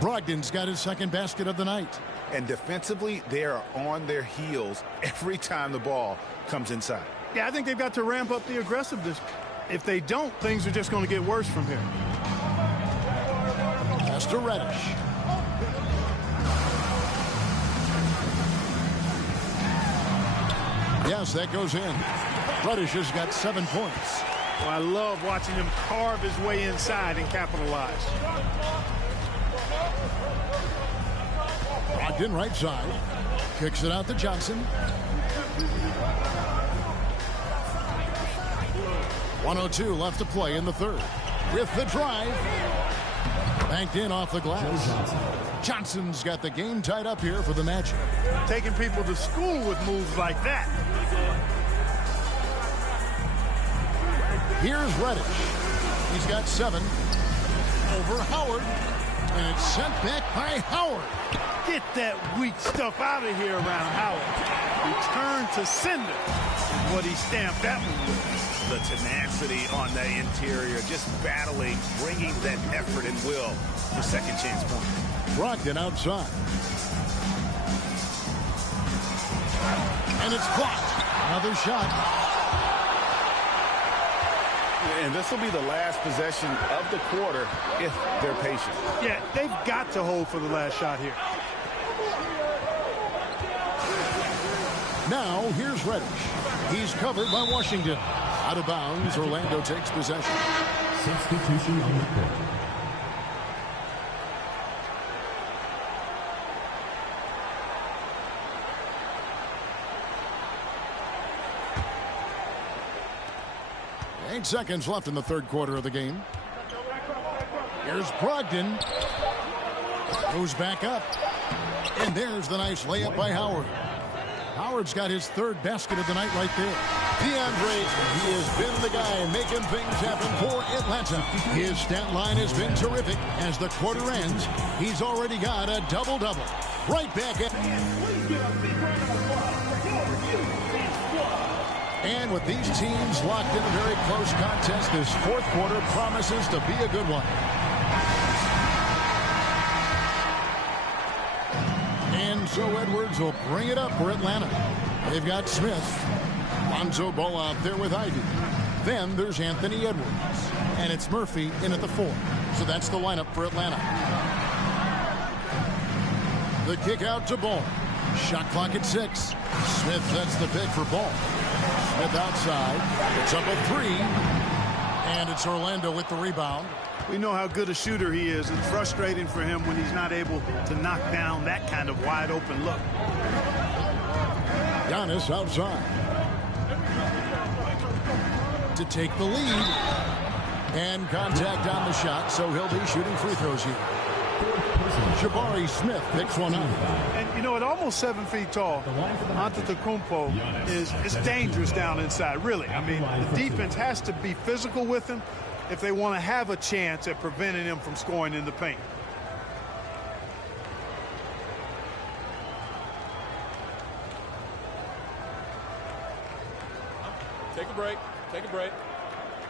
Brogdon's got his second basket of the night. And defensively, they are on their heels every time the ball comes inside. Yeah, I think they've got to ramp up the aggressiveness. If they don't, things are just going to get worse from here. Pass to Reddish. Yes, that goes in. Reddish has got 7 points. Well, I love watching him carve his way inside and capitalize. Brogdon right side. Kicks it out to Johnson. 1:02 left to play in the third. With the drive. Banked in off the glass. Johnson's got the game tied up here for the Magic. Taking people to school with moves like that. Here's Reddish. He's got 7 over Howard. And it's sent back by Howard. Get that weak stuff out of here around Howard. Return to sender is what he stamped that one with. The tenacity on the interior, just battling, bringing that effort and will for second chance point. Brogdon outside. And it's blocked. Another shot. And this will be the last possession of the quarter if they're patient. Yeah, they've got to hold for the last shot here. Now, here's Reddish. He's covered by Washington. Out of bounds, Orlando takes possession. Substitution on the court. Eight seconds left in the third quarter of the game. Here's Brogdon. Goes back up. And there's the nice layup by Howard. Howard's got his third basket of the night right there. DeAndre, he has been the guy making things happen for Atlanta. His stat line has been terrific. As the quarter ends, he's already got a double-double. Right back at... And with these teams locked in a very close contest, this fourth quarter promises to be a good one. And so Edwards will bring it up for Atlanta. They've got Smith. Lonzo Ball out there with Ivy. Then there's Anthony Edwards. And it's Murphy in at the 4. So that's the lineup for Atlanta. The kick out to Ball. Shot clock at 6. Smith sets the pick for Ball. Smith outside. It's up a 3. And it's Orlando with the rebound. We know how good a shooter he is. It's frustrating for him when he's not able to knock down that kind of wide open look. Giannis outside to take the lead. And contact on the shot, so he'll be shooting free throws here. Jabari Smith picks one up. And, you know, at almost 7 feet tall, Antetokounmpo is dangerous down inside, really. I mean, the defense has to be physical with him if they want to have a chance at preventing him from scoring in the paint. Take a break. Take a break.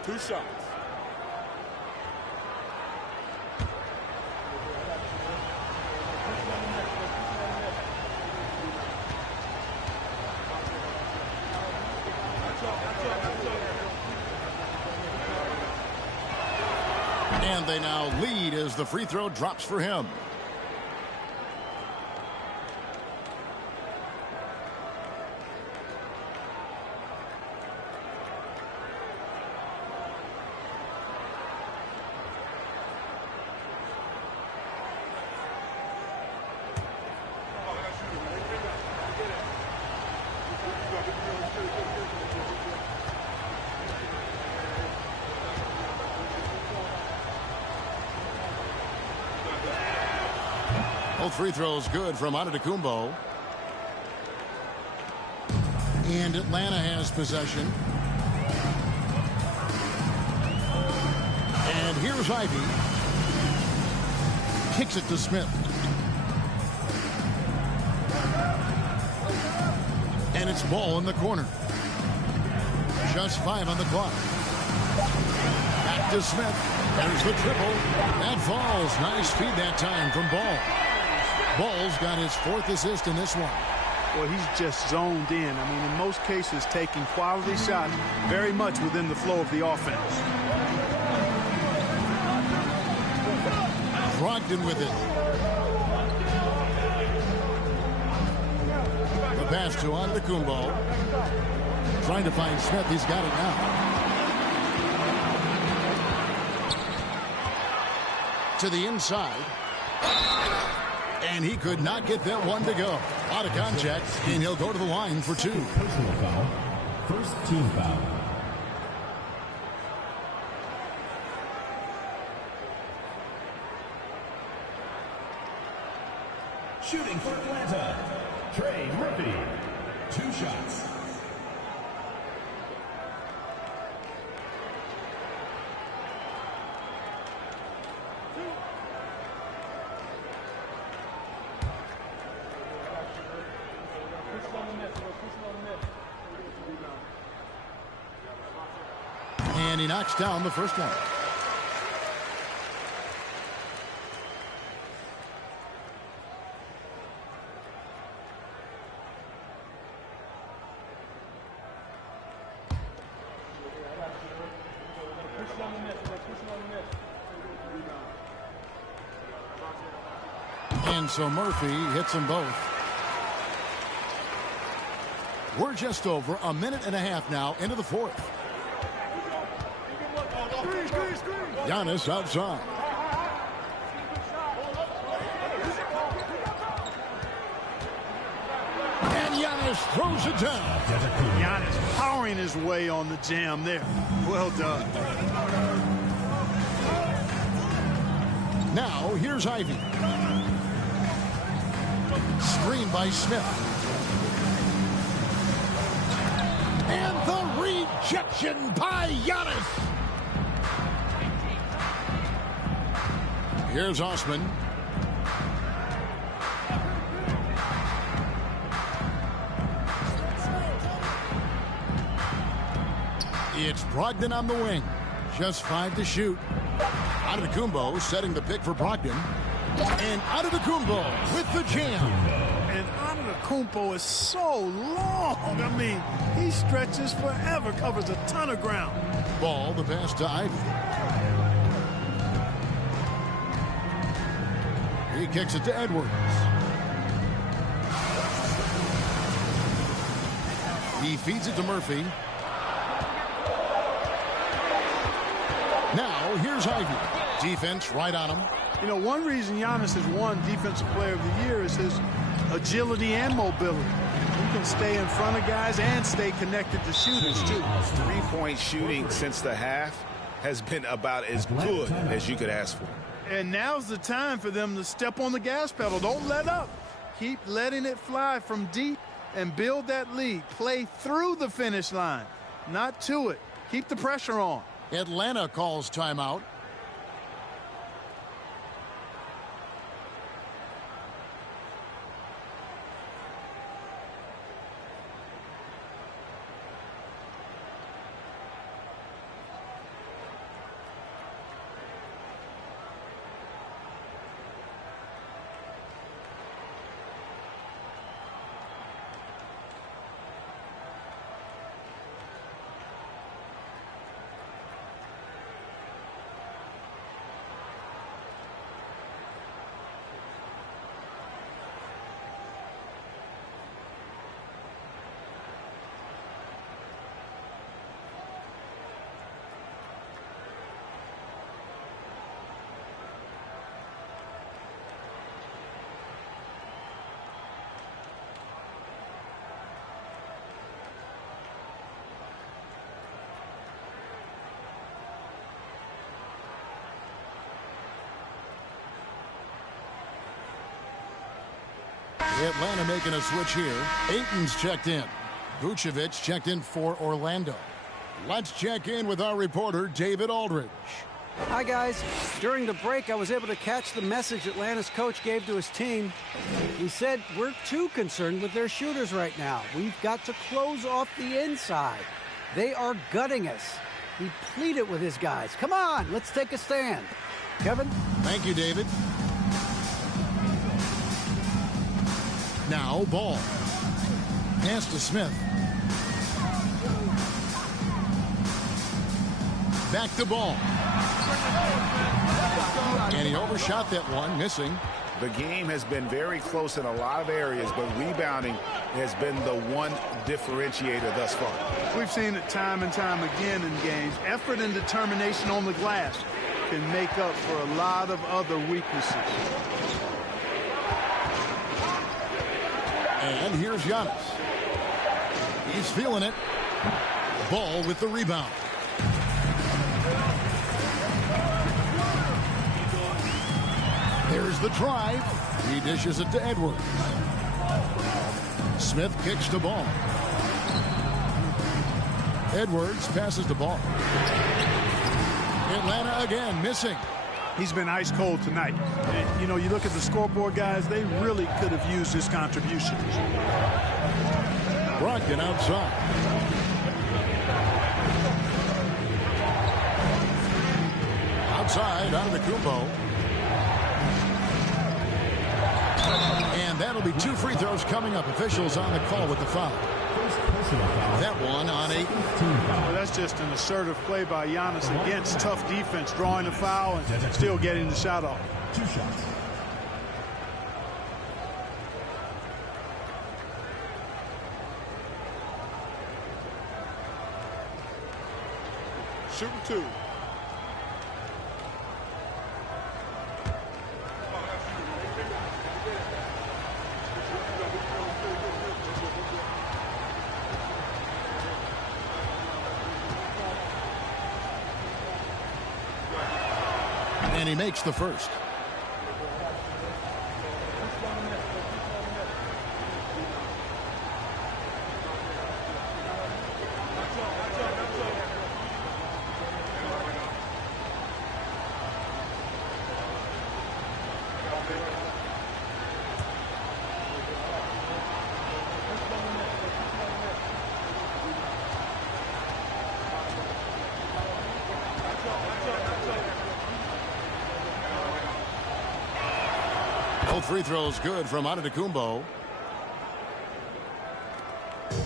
2 shots. And they now lead as the free throw drops for him. Both free throws good from Antetokounmpo. And Atlanta has possession. And here's Ivy. Kicks it to Smith. And it's Ball in the corner. Just 5 on the clock. Back to Smith. There's the triple. That falls. Nice feed that time from Ball. Ball's got his 4th assist in this one. Well, he's just zoned in. I mean, in most cases, taking quality shots very much within the flow of the offense. Brogdon with it. The pass to Antetokounmpo. Trying to find Smith. He's got it now. To the inside. And he could not get that one to go. Out of contact, and he'll go to the line for 2. Personal foul. First team foul. Shooting for Atlanta, Trey Murphy. 2 shots. And he knocks down the first one. And so Murphy hits them both. We're just over a minute and a half now into the 4th. Giannis outside. And Giannis throws it down. Giannis powering his way on the jam there. Well done. Now here's Ivy. Screen by Smith. And the rejection by Giannis. Here's Osman. It's Brogdon on the wing. Just 5 to shoot. Antetokounmpo setting the pick for Brogdon. And Antetokounmpo with the jam. And Antetokounmpo is so long. I mean, he stretches forever, covers a ton of ground. Ball, the pass to Ivy. He kicks it to Edwards. He feeds it to Murphy. Now, here's Ivy. Defense right on him. You know, one reason Giannis has won Defensive Player of the Year is his agility and mobility. He can stay in front of guys and stay connected to shooters, too. Three-point shooting since the half has been about as good as you could ask for. And now's the time for them to step on the gas pedal. Don't let up. Keep letting it fly from deep and build that lead. Play through the finish line, not to it. Keep the pressure on. Atlanta calls timeout. Atlanta making a switch here. Ayton's checked in. Vucevic checked in for Orlando. Let's check in with our reporter, David Aldridge. Hi, guys. During the break, I was able to catch the message Atlanta's coach gave to his team. He said, we're too concerned with their shooters right now. We've got to close off the inside. They are gutting us. He pleaded with his guys. Come on, let's take a stand. Kevin? Thank you, David. Now, Ball. Pass to Smith. Back to Ball. And he overshot that one, missing. The game has been very close in a lot of areas, but rebounding has been the one differentiator thus far. We've seen it time and time again in games. Effort and determination on the glass can make up for a lot of other weaknesses. And here's Giannis. He's feeling it. Ball with the rebound. There's the drive. He dishes it to Edwards. Smith kicks the ball. Edwards passes the ball. Atlanta again missing. He's been ice cold tonight. And, you know, you look at the scoreboard, guys, they really could have used his contribution. Brogdon outside. Outside, Antetokounmpo. And that'll be 2 free throws coming up. Officials on the call with the foul. That one on Ayton. Well, that's just an assertive play by Giannis against tough defense, drawing a foul and still getting the shot off. 2 shots. Shooting 2. And he makes the first. Both free throws good from Antetokounmpo.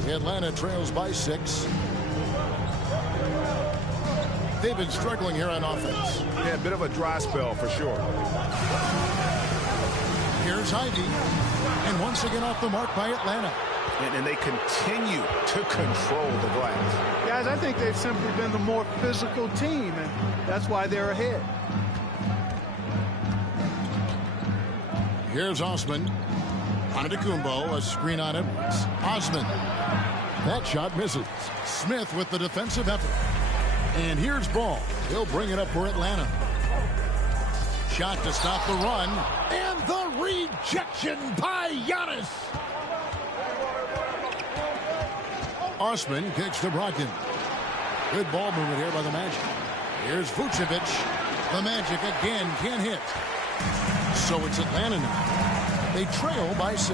Atlanta trails by 6. They've been struggling here on offense. Yeah, a bit of a dry spell for sure. Here's Ivy. And once again off the mark by Atlanta. And they continue to control the glass. Guys, I think they've simply been the more physical team, and that's why they're ahead. Here's Osman. Antetokounmpo, a screen on Edwards. Osman. That shot misses. Smith with the defensive effort. And here's Ball. He'll bring it up for Atlanta. Shot to stop the run. And the rejection by Giannis. Osman kicks to Brogdon. Good ball movement here by the Magic. Here's Vucevic. The Magic again can't hit. So it's Atlanta now. They trail by 6.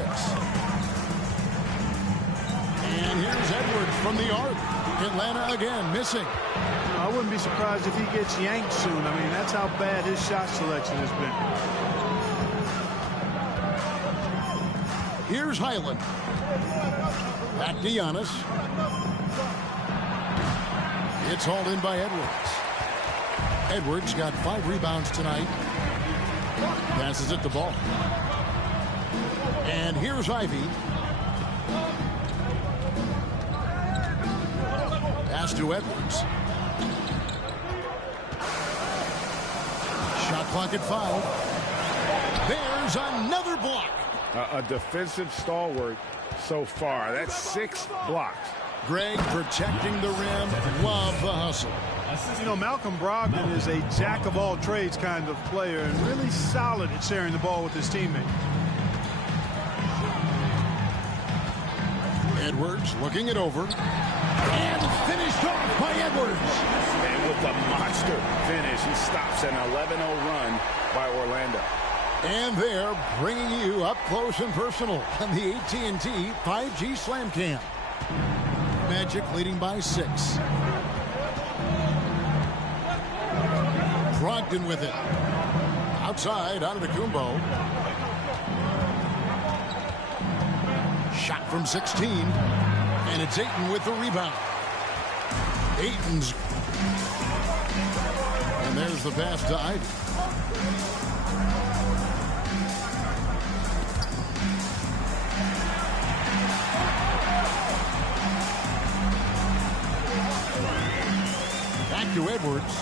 And here's Edwards from the arc. Atlanta again missing. I wouldn't be surprised if he gets yanked soon. I mean, that's how bad his shot selection has been. Here's Highland. Back to Giannis. It's hauled in by Edwards. Edwards got 5 rebounds tonight. Passes it to Ball. And here's Ivy. Pass to Edwards. Shot clock at 5. There's another block. A defensive stalwart so far. That's 6 blocks. Greg protecting the rim. Love the hustle. You know, Malcolm Brogdon is a jack-of-all-trades kind of player and really solid at sharing the ball with his teammates. Edwards looking it over. And finished off by Edwards. And with the monster finish, he stops an 11-0 run by Orlando. And they're bringing you up close and personal on the AT&T 5G Slam Cam. Magic leading by 6. Brogdon with it. Outside, Antetokounmpo. Shot from 16. And it's Ayton with the rebound. Ayton's. And there's the pass to Ivy. Back to Edwards.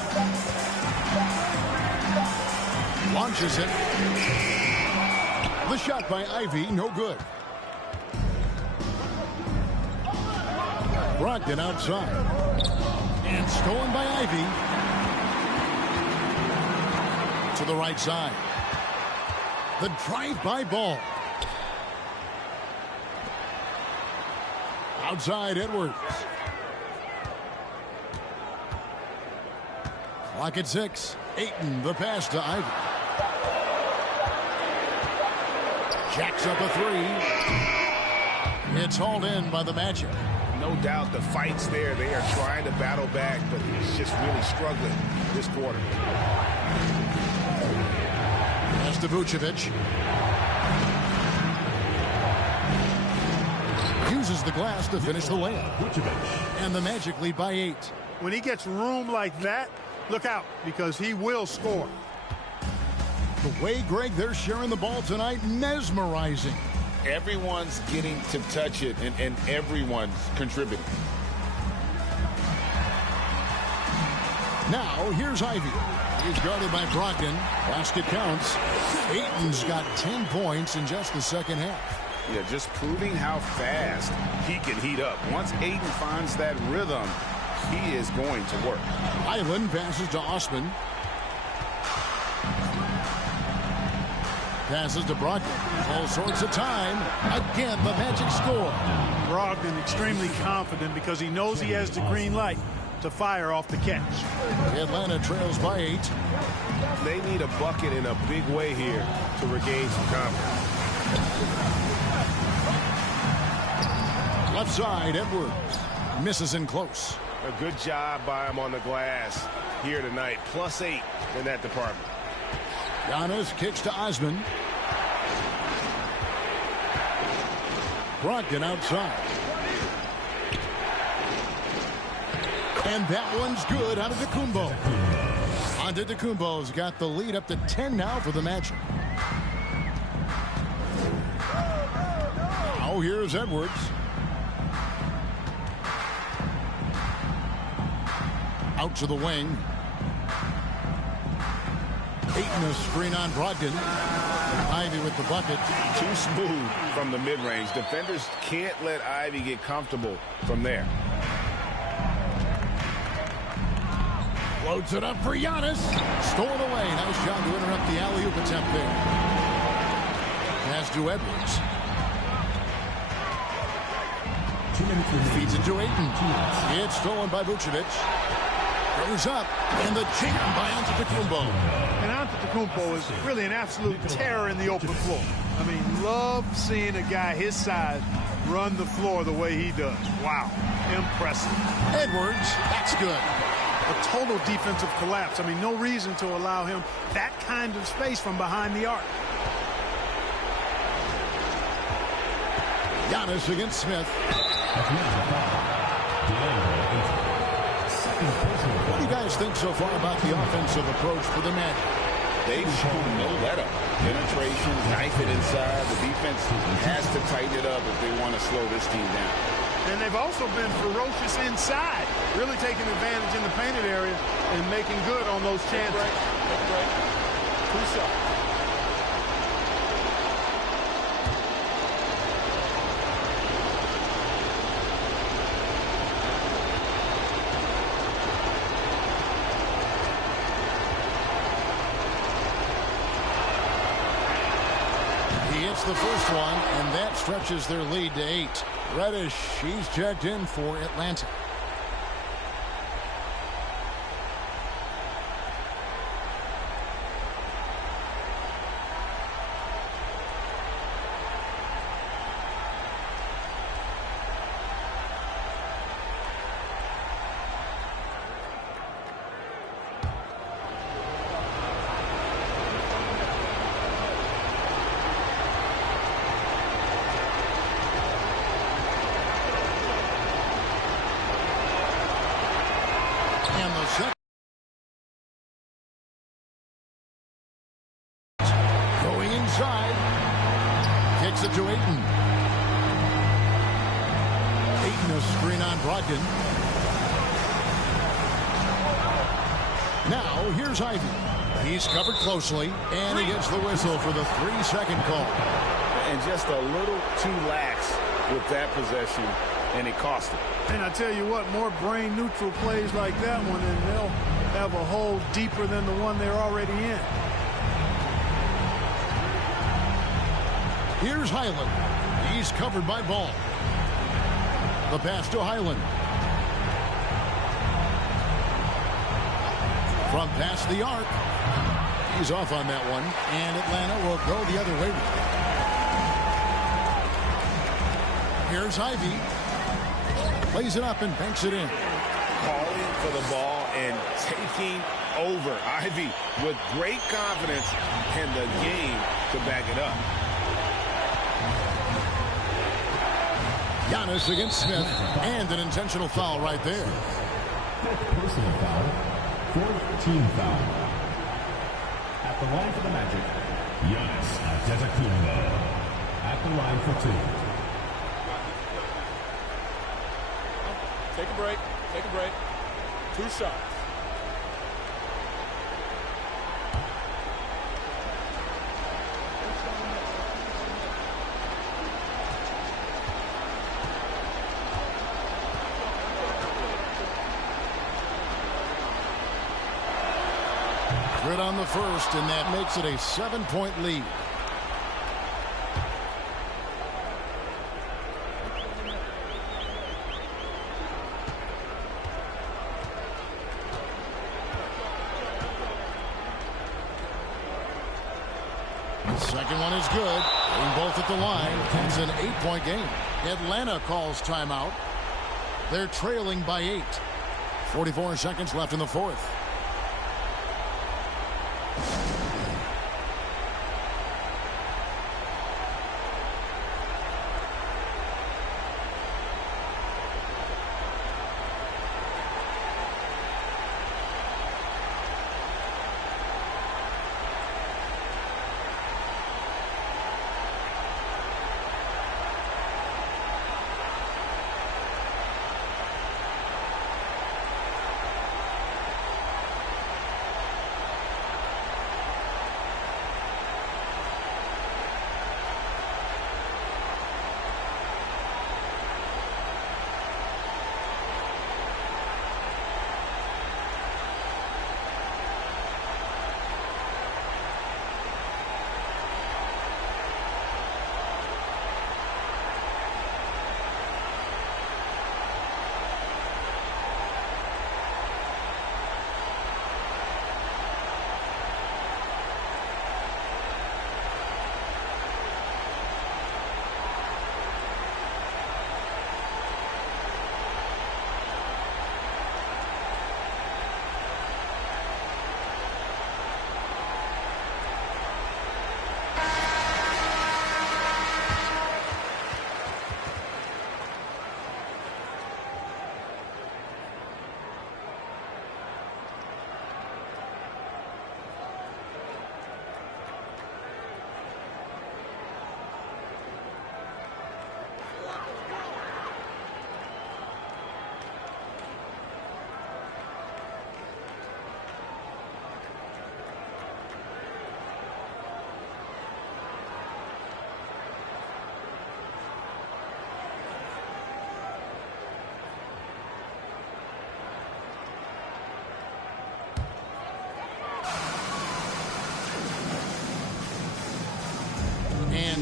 Launches it. The shot by Ivy, no good. Brogdon outside. And stolen by Ivy. To the right side. The drive-by Ball. Outside Edwards. Clock at 6. Ayton, the pass to Ivy. Jacks up a 3. It's hauled in by the Magic. No doubt the fight's there. They are trying to battle back, but he's just really struggling this quarter. Pass to Vucevic. Uses the glass to finish the layup. And the Magic lead by 8. When he gets room like that, look out, because he will score. The way, Greg, they're sharing the ball tonight, mesmerizing. Everyone's getting to touch it, and everyone's contributing. Now, here's Ivy. He's guarded by Brogdon. Basket counts. Ayton's got 10 points in just the second half. Yeah, just proving how fast he can heat up. Once Ayton finds that rhythm, he is going to work. Island passes to Osman. Passes to Brogdon. All sorts of time. Again, the Magic score. Brogdon extremely confident because he knows he has the green light to fire off the catch. Atlanta trails by 8. They need a bucket in a big way here to regain some confidence. Left side, Edwards. Misses in close. A good job by him on the glass here tonight. +8 in that department. Giannis kicks to Osman. Brogdon outside. And that one's good out of Antetokounmpo. Antetokounmpo's got the lead up to 10 now for the Magic. Now here's Edwards. Out to the wing. Ayton a screen on Brogdon. Ivy with the bucket. Too smooth from the mid-range. Defenders can't let Ivy get comfortable from there. Loads it up for Giannis. Stolen away. Nice job to interrupt the alley-oop attempt there. Pass to Edwards. Feeds it to Ayton. It's stolen by Vucevic. Goes up. And the jam by Antetokounmpo. And Antetokounmpo is really an absolute terror in the open floor. I mean, love seeing a guy his size run the floor the way he does. Wow. Impressive. Edwards. That's good. A total defensive collapse. I mean, no reason to allow him that kind of space from behind the arc. Giannis against Smith. What do you guys think so far about the offensive approach for the Magic? They've shown no let-up. Penetration, knife it inside. The defense has to tighten it up if they want to slow this team down. And they've also been ferocious inside, really taking advantage in the painted area and making good on those chances. That's right. 2 shots. He hits the first one, and that stretches their lead to 8. Reddish, he's checked in for Atlanta. Going inside. Kicks it to Ayton. Ayton a screen on Brogdon. Now here's Ivy. He's covered closely, and he gets the whistle for the 3-second call. And just a little too lax with that possession, and it cost him. And I tell you what, more brain-neutral plays like that one, and they'll have a hole deeper than the one they're already in. Here's Highland. He's covered by Ball. The pass to Highland. From past the arc. He's off on that one, and Atlanta will go the other way. Here's Ivy. Plays it up and banks it in. Calling for the ball and taking over. Ivy with great confidence and the game to back it up. Giannis against Smith, and an intentional foul right there. Personal foul. 4th team foul. At the line for the Magic, Giannis Antetokounmpo. At the line for 2. Take a break. Take a break. 2 shots. Good on the first, and that makes it a 7-point lead. The second one is good. Getting both at the line. It's an 8-point game. Atlanta calls timeout. They're trailing by 8. 44 seconds left in the fourth.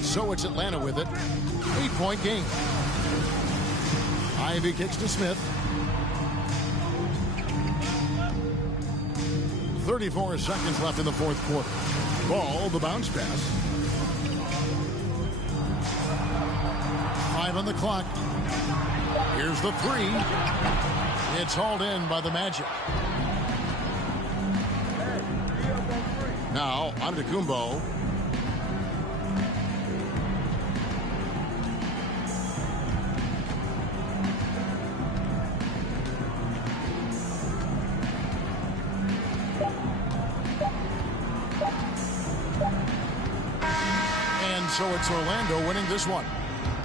So it's Atlanta with it. 8-point game. Ivy kicks to Smith. 34 seconds left in the fourth quarter. Ball, the bounce pass. 5 on the clock. Here's the 3. It's hauled in by the Magic. Now, Antetokounmpo. And so it's Orlando winning this one.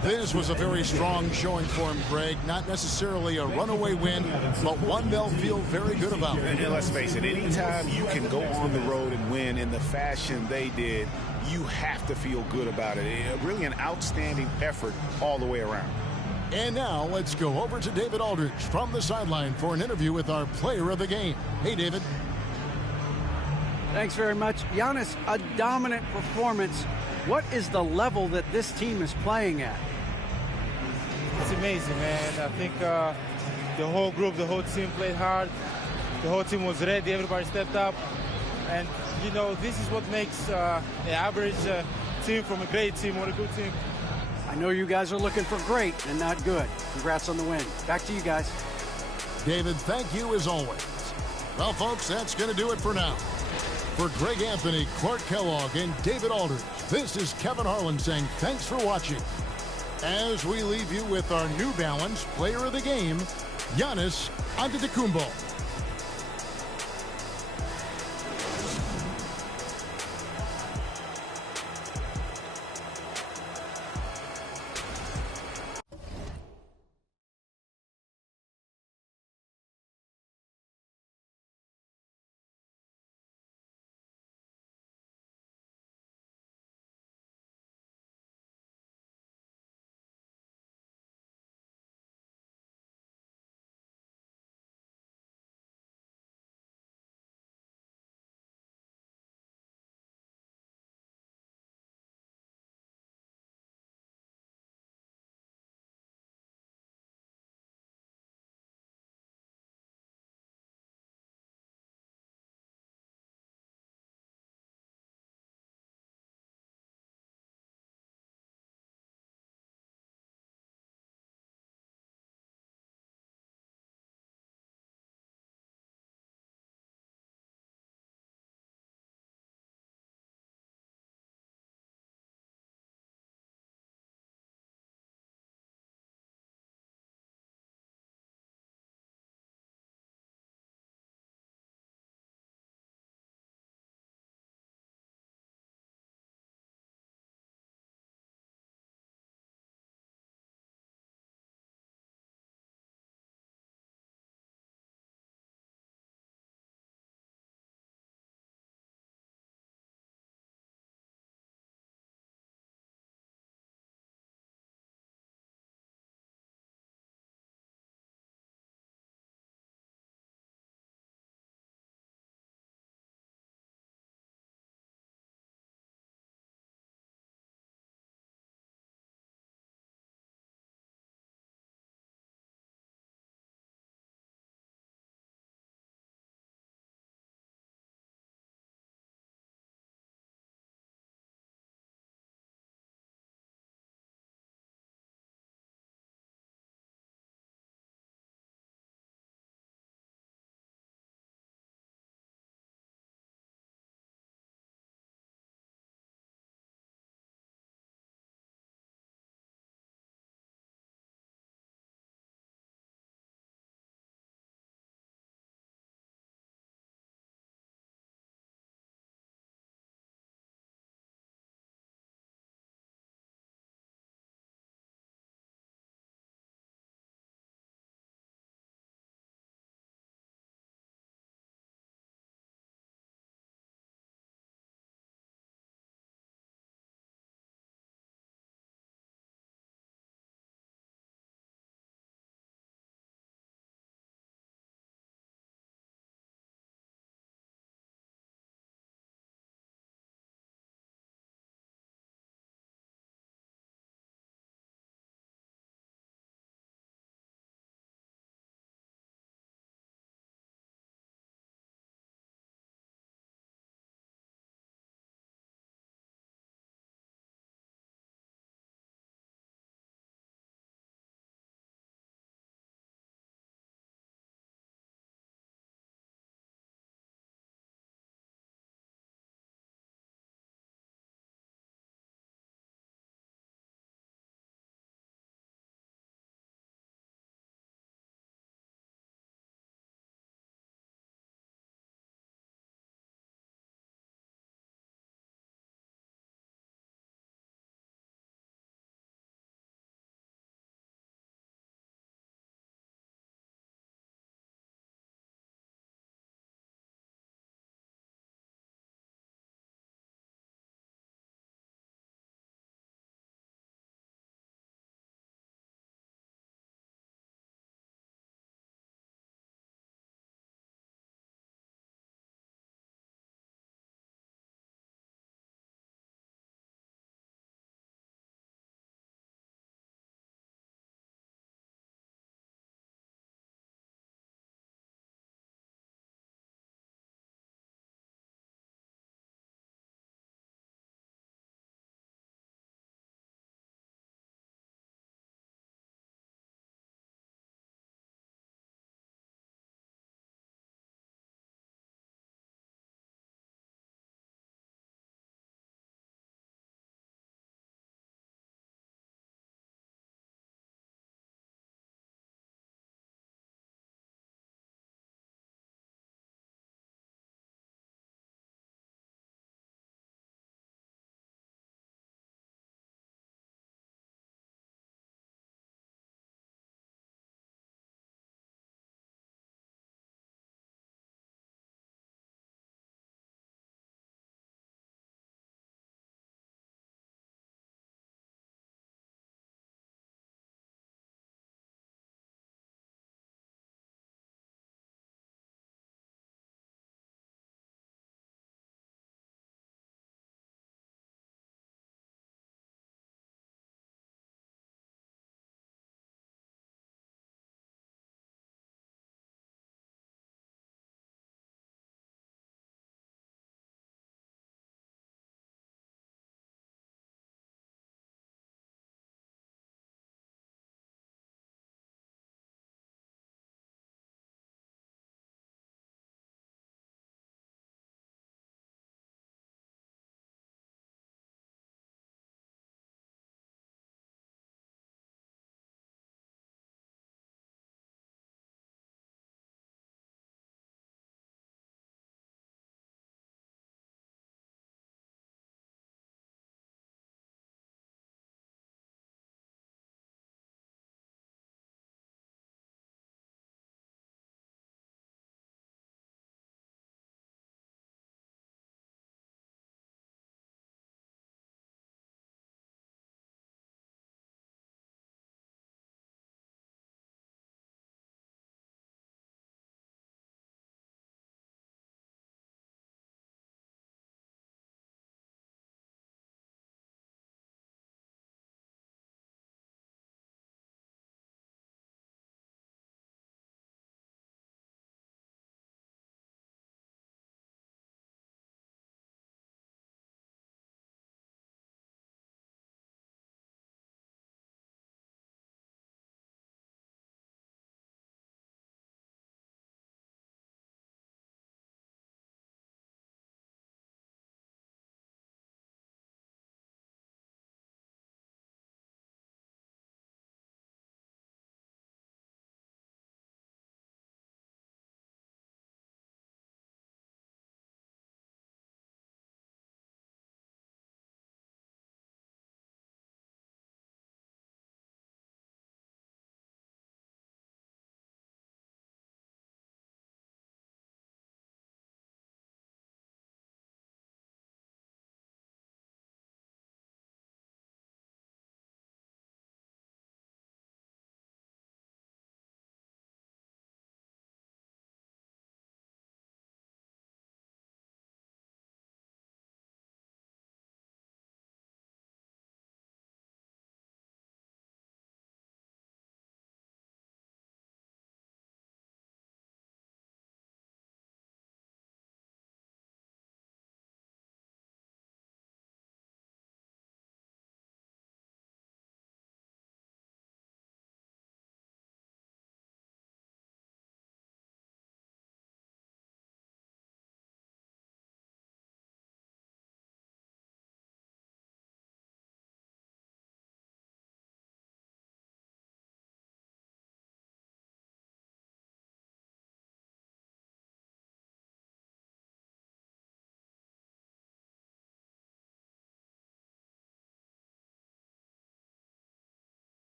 This was a very strong showing for him, Greg. Not necessarily a runaway win, but one they'll feel very good about. And let's face it, anytime you can go on the road and win in the fashion they did, you have to feel good about it. Really an outstanding effort all the way around. And now let's go over to David Aldridge from the sideline for an interview with our player of the game. Hey, David. Thanks very much. Giannis, a dominant performance. What is the level that this team is playing at? It's amazing, man. I think the whole group, the whole team played hard. The whole team was ready. Everybody stepped up. And, you know, this is what makes an average team from a great team or a good team. I know you guys are looking for great and not good. Congrats on the win. Back to you guys. David, thank you as always. Well, folks, that's going to do it for now. For Greg Anthony, Clark Kellogg, and David Aldridge, this is Kevin Harlan saying thanks for watching. As we leave you with our New Balance player of the game, Giannis Antetokounmpo.